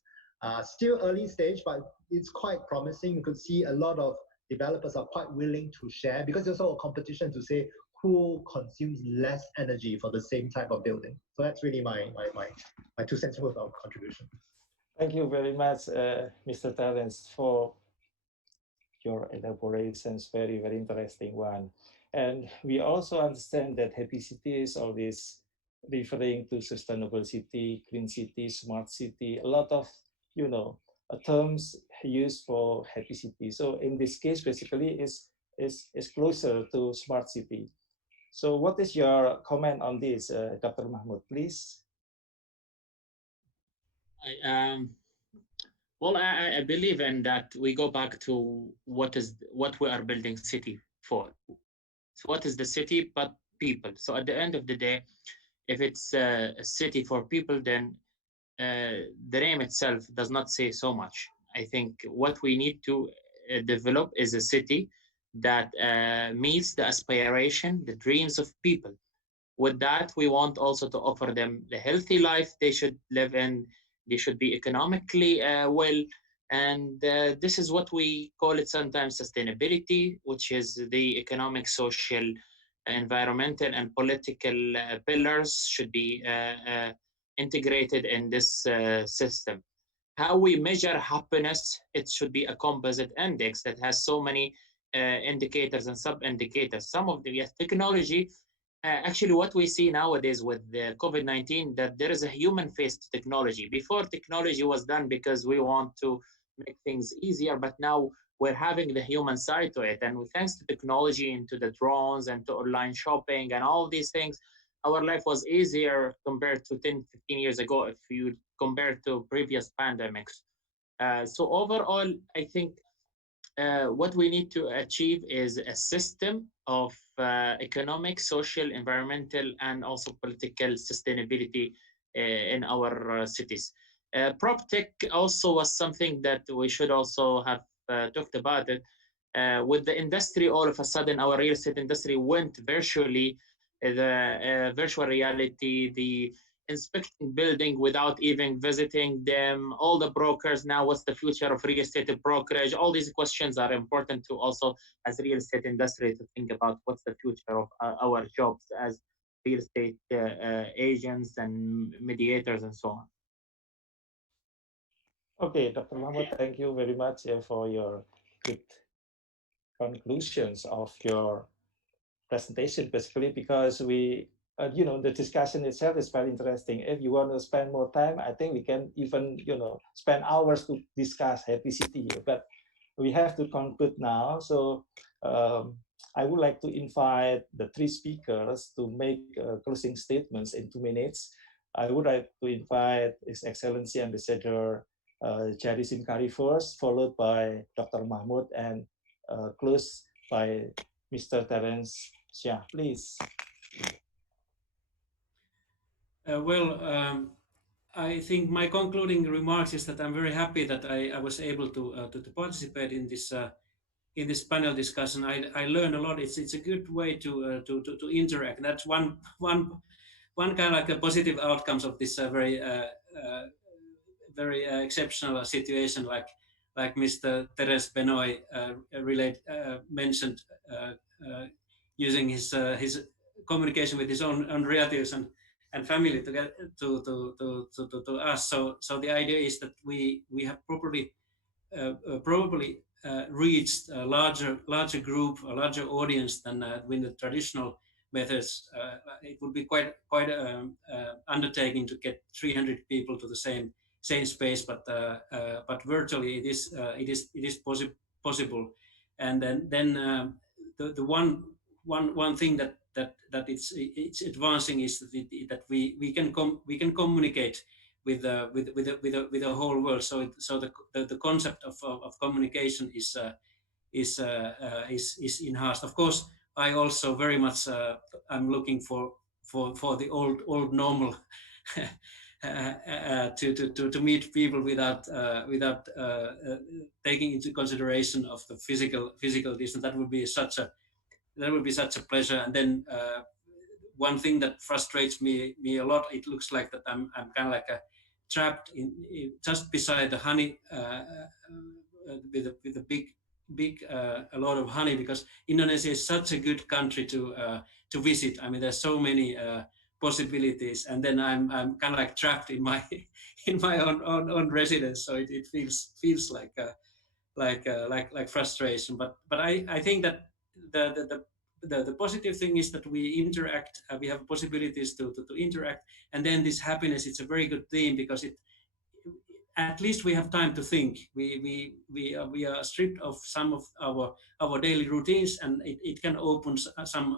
Still early stage, but it's quite promising. You could see a lot of developers are quite willing to share, because there's also a competition to say who consumes less energy for the same type of building. So that's really my 2 cents worth of contribution. Thank you very much, Mr. Terence, for your elaborations. Very, very interesting one. And we also understand that happy city is always referring to sustainable city, clean city, smart city, a lot of, terms used for happy city. So in this case, basically is closer to smart city. So what is your comment on this, Dr. Mahmood, please? Well, I believe in that. We go back to what we are building city for. So what is the city but people? So at the end of the day, if it's a city for people, then the name itself does not say so much. I think what we need to develop is a city that meets the aspiration, the dreams of people. With that, we want also to offer them the healthy life they should live in. They should be economically well. And this is what we call it sometimes sustainability, which is the economic, social, environmental, and political pillars should be integrated in this system. How we measure happiness, it should be a composite index that has so many indicators and sub-indicators. Some of the technology, actually what we see nowadays with the COVID-19, that there is a human face to technology. Before, technology was done because we want to make things easier, but now we're having the human side to it. And thanks to technology, into the drones and to online shopping and all these things, our life was easier compared to 10, 15 years ago if you compare to previous pandemics. So overall, I think what we need to achieve is a system of economic, social, environmental, and also political sustainability in our cities. Prop tech also was something that we should also have talked about it. With the industry, all of a sudden, our real estate industry went virtually, the virtual reality, the inspecting building without even visiting them, all the brokers now, what's the future of real estate brokerage? All these questions are important to also, as real estate industry, to think about what's the future of our jobs as real estate agents and mediators and so on. Okay, Dr. Mahmood, thank you very much for your good conclusions of your presentation, basically, because we, the discussion itself is very interesting. If you want to spend more time, I think we can even, spend hours to discuss happy city here, but we have to conclude now. So I would like to invite the 3 speakers to make closing statements in 2 minutes. I would like to invite His Excellency Ambassador Jari Simkari first, followed by Dr. Mahmood, and close by Mr. Terence Shah, please. I think my concluding remarks is that I'm very happy that I was able to participate in this panel discussion. I learned a lot. It's a good way to interact. That's one kind of like a positive outcomes of this very exceptional situation, like Mr. Teres Benoit mentioned, uh, using his communication with his own relatives and family to get to us. So the idea is that we have probably reached a larger group, a larger audience than with the traditional methods. It would be quite undertaking to get 300 people to the same space, but virtually it is possible. And then the one thing that it's advancing is that we can communicate with the whole world. So the concept of communication is enhanced. Of course, I also very much I'm looking for the old normal. To meet people without taking into consideration of the physical distance. That would be such a pleasure. And then one thing that frustrates me a lot, it looks like that I'm kind of like trapped in just beside the honey, with a big a lot of honey, because Indonesia is such a good country to visit. I mean, there's so many possibilities, and then I'm kind of like trapped in my in my own residence. So it feels like frustration. But I think that the positive thing is that we interact. We have possibilities to interact, and then this happiness. It's a very good theme because at least we have time to think. We are stripped of some of our daily routines, and it can open some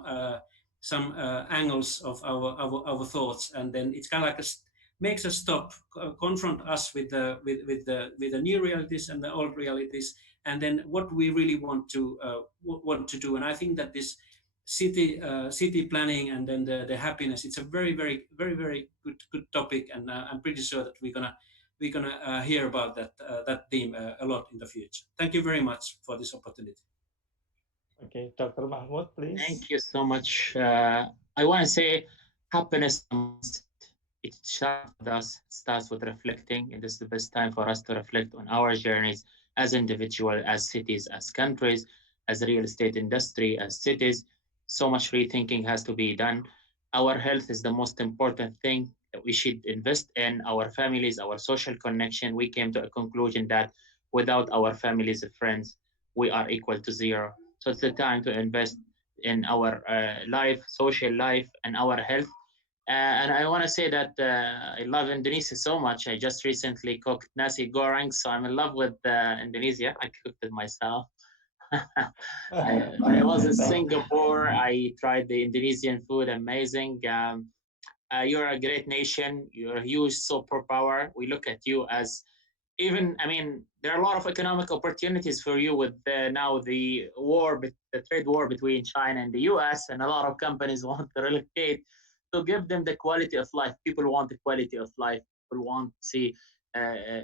angles of our thoughts, and then it's kind of like makes us stop, confront us with the new realities and the old realities, and then what we really want to do. And I think that this city planning and then the happiness, it's a very good topic, and I'm pretty sure that we're gonna hear about that theme a lot in the future. Thank you very much for this opportunity. Okay, Dr. Mahmoud, please. Thank you so much. I want to say happiness is a mindset. It starts with us, starts with reflecting. It is the best time for us to reflect on our journeys as individuals, as cities, as countries, as real estate industry, as cities. So much rethinking has to be done. Our health is the most important thing that we should invest in. Our families, our social connection. We came to a conclusion that without our families and friends, we are equal to zero. So it's the time to invest in our life, social life, and our health. And I want to say that I love Indonesia so much. I just recently cooked nasi goreng, so I'm in love with Indonesia. I cooked it myself. When I was in Singapore, I tried the Indonesian food, amazing. You're a great nation. You're a huge superpower. We look at you as I mean, there are a lot of economic opportunities for you with now the trade war between China and the U.S. and a lot of companies want to relocate to give them the quality of life. People want the quality of life. People want to see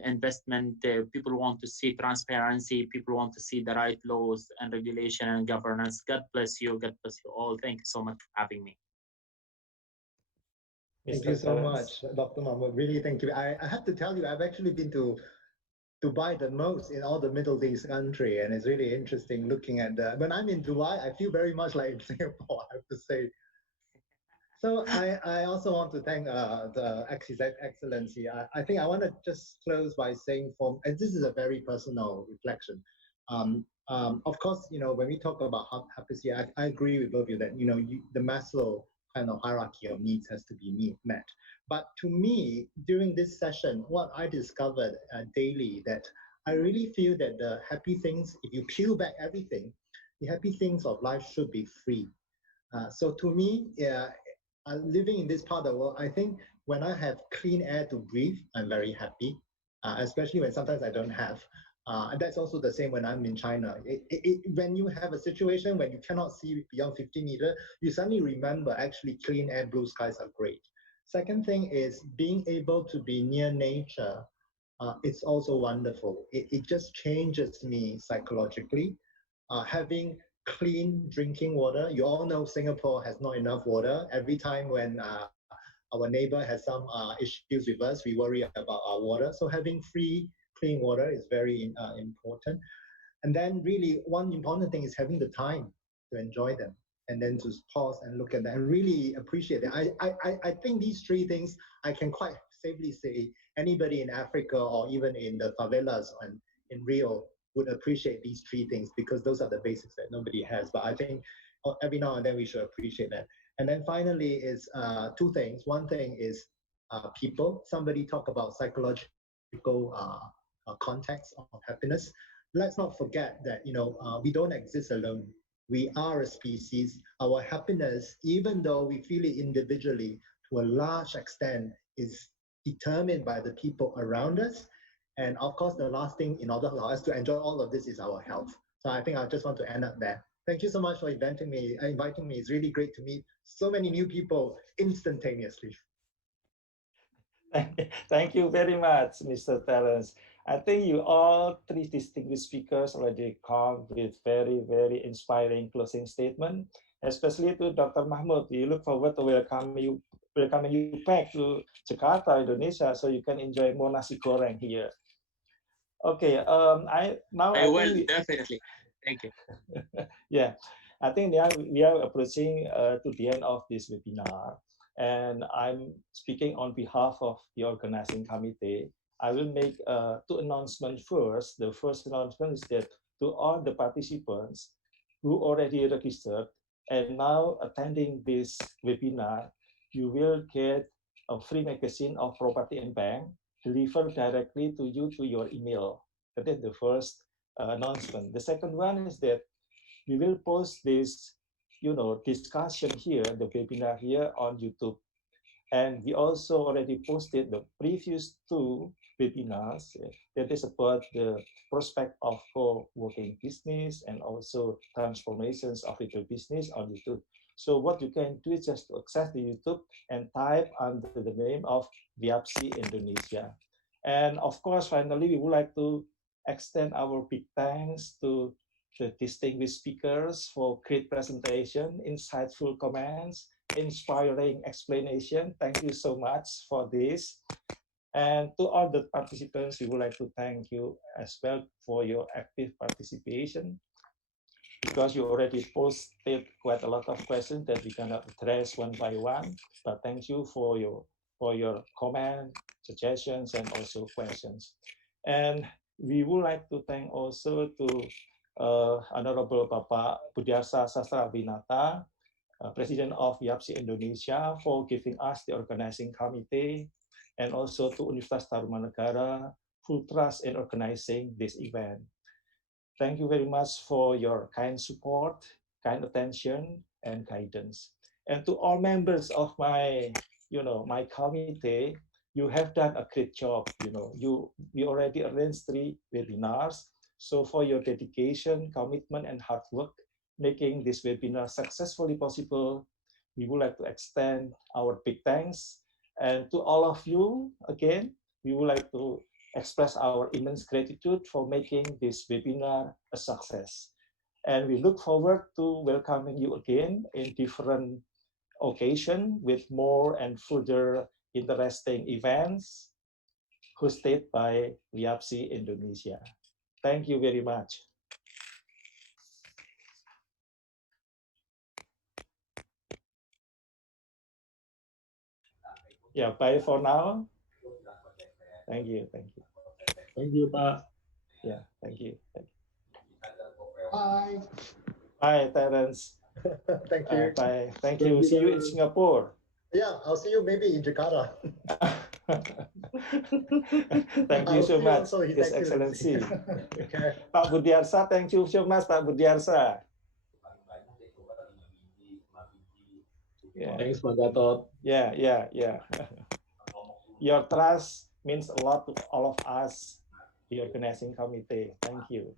investment. People want to see transparency. People want to see the right laws and regulation and governance. God bless you. God bless you all. Thank you so much for having me. Thank you so much, Dr. Mahmoud. Really, thank you. I have to tell you, I've actually been to Dubai the most in all the Middle East country, and it's really interesting looking at when I'm in Dubai, I feel very much like in Singapore, I have to say. So I also want to thank the Excellency. I think I want to just close by saying, and this is a very personal reflection. Of course, when we talk about happiness, I agree with both of you that the Maslow kind of hierarchy of needs has to be met. But to me, during this session, what I discovered daily that I really feel that the happy things, if you peel back everything, the happy things of life should be free. So to me, living in this part of the world, I think when I have clean air to breathe, I'm very happy, especially when sometimes I don't have. And that's also the same when I'm in China. When you have a situation when you cannot see beyond 50 meters, you suddenly remember actually clean air, blue skies are great. Second thing is being able to be near nature. It's also wonderful. It just changes me psychologically. Having clean drinking water. You all know Singapore has not enough water. Every time when our neighbor has some issues with us, we worry about our water. So having free, clean water is very important. And then really one important thing is having the time to enjoy them and then to pause and look at them and really appreciate it. I think these three things I can quite safely say anybody in Africa or even in the favelas and in Rio would appreciate these three things because those are the basics that nobody has. But I think every now and then we should appreciate that. And then finally is two things. One thing is people. Somebody talk about psychological context of happiness. Let's not forget that we don't exist alone. We are a species. Our happiness, even though we feel it individually, to a large extent, is determined by the people around us. And of course, the last thing in order for us to enjoy all of this is our health. So I think I just want to end up there. Thank you so much for inviting me. It's really great to meet so many new people instantaneously. Thank you very much, Mr. Terence. I think you all three distinguished speakers already come with very, very inspiring closing statement, especially to Dr. Mahmud. We look forward to welcoming you back to Jakarta, Indonesia, so you can enjoy more nasi goreng here. Okay, I will think definitely. Thank you. Yeah, I think we are approaching to the end of this webinar, and I'm speaking on behalf of the organizing committee. I will make two announcements first. The first announcement is that to all the participants who already registered and now attending this webinar, you will get a free magazine of Property and Bank delivered directly to you to your email. That is the first announcement. The second one is that we will post this, discussion here, the webinar here on YouTube. And we also already posted the previous two webinars that is about the prospect of co-working business and also transformations of retail business on YouTube. So what you can do is just to access the YouTube and type under the name of FIABCI Indonesia. And of course, finally, we would like to extend our big thanks to the distinguished speakers for great presentation, insightful comments, inspiring explanation. Thank you so much for this. And to all the participants, we would like to thank you as well for your active participation, because you already posted quite a lot of questions that we cannot address one by one. But thank you for your comment, suggestions, and also questions. And we would like to thank also to Honorable Bapak Budiarsa Sastrawinata, President of FIABCI Indonesia, for giving us the organizing committee, and also to Universitas Tarumanegara, who trust in organizing this event. Thank you very much for your kind support, kind attention, and guidance. And to all members of my committee, you have done a great job. We already arranged 3 webinars. So for your dedication, commitment, and hard work, making this webinar successfully possible, we would like to extend our big thanks. And to all of you, again, we would like to express our immense gratitude for making this webinar a success. And we look forward to welcoming you again in different occasions with more and further interesting events hosted by FIABCI Indonesia. Thank you very much. Yeah, bye for now. Thank you. Thank you. Thank you, Pak. Yeah, thank you. Thank you. Bye. Bye, Terence. Thank you. Bye. Thank you. See you in Singapore. Yeah, I'll see you maybe in Jakarta. Thank you so much, His Excellency. Pak Budiarsa, thank you so much, Pak Budiarsa. Yeah. Thanks, Pak Gatot. Yeah. Your trust means a lot to all of us, the organizing committee. Thank you.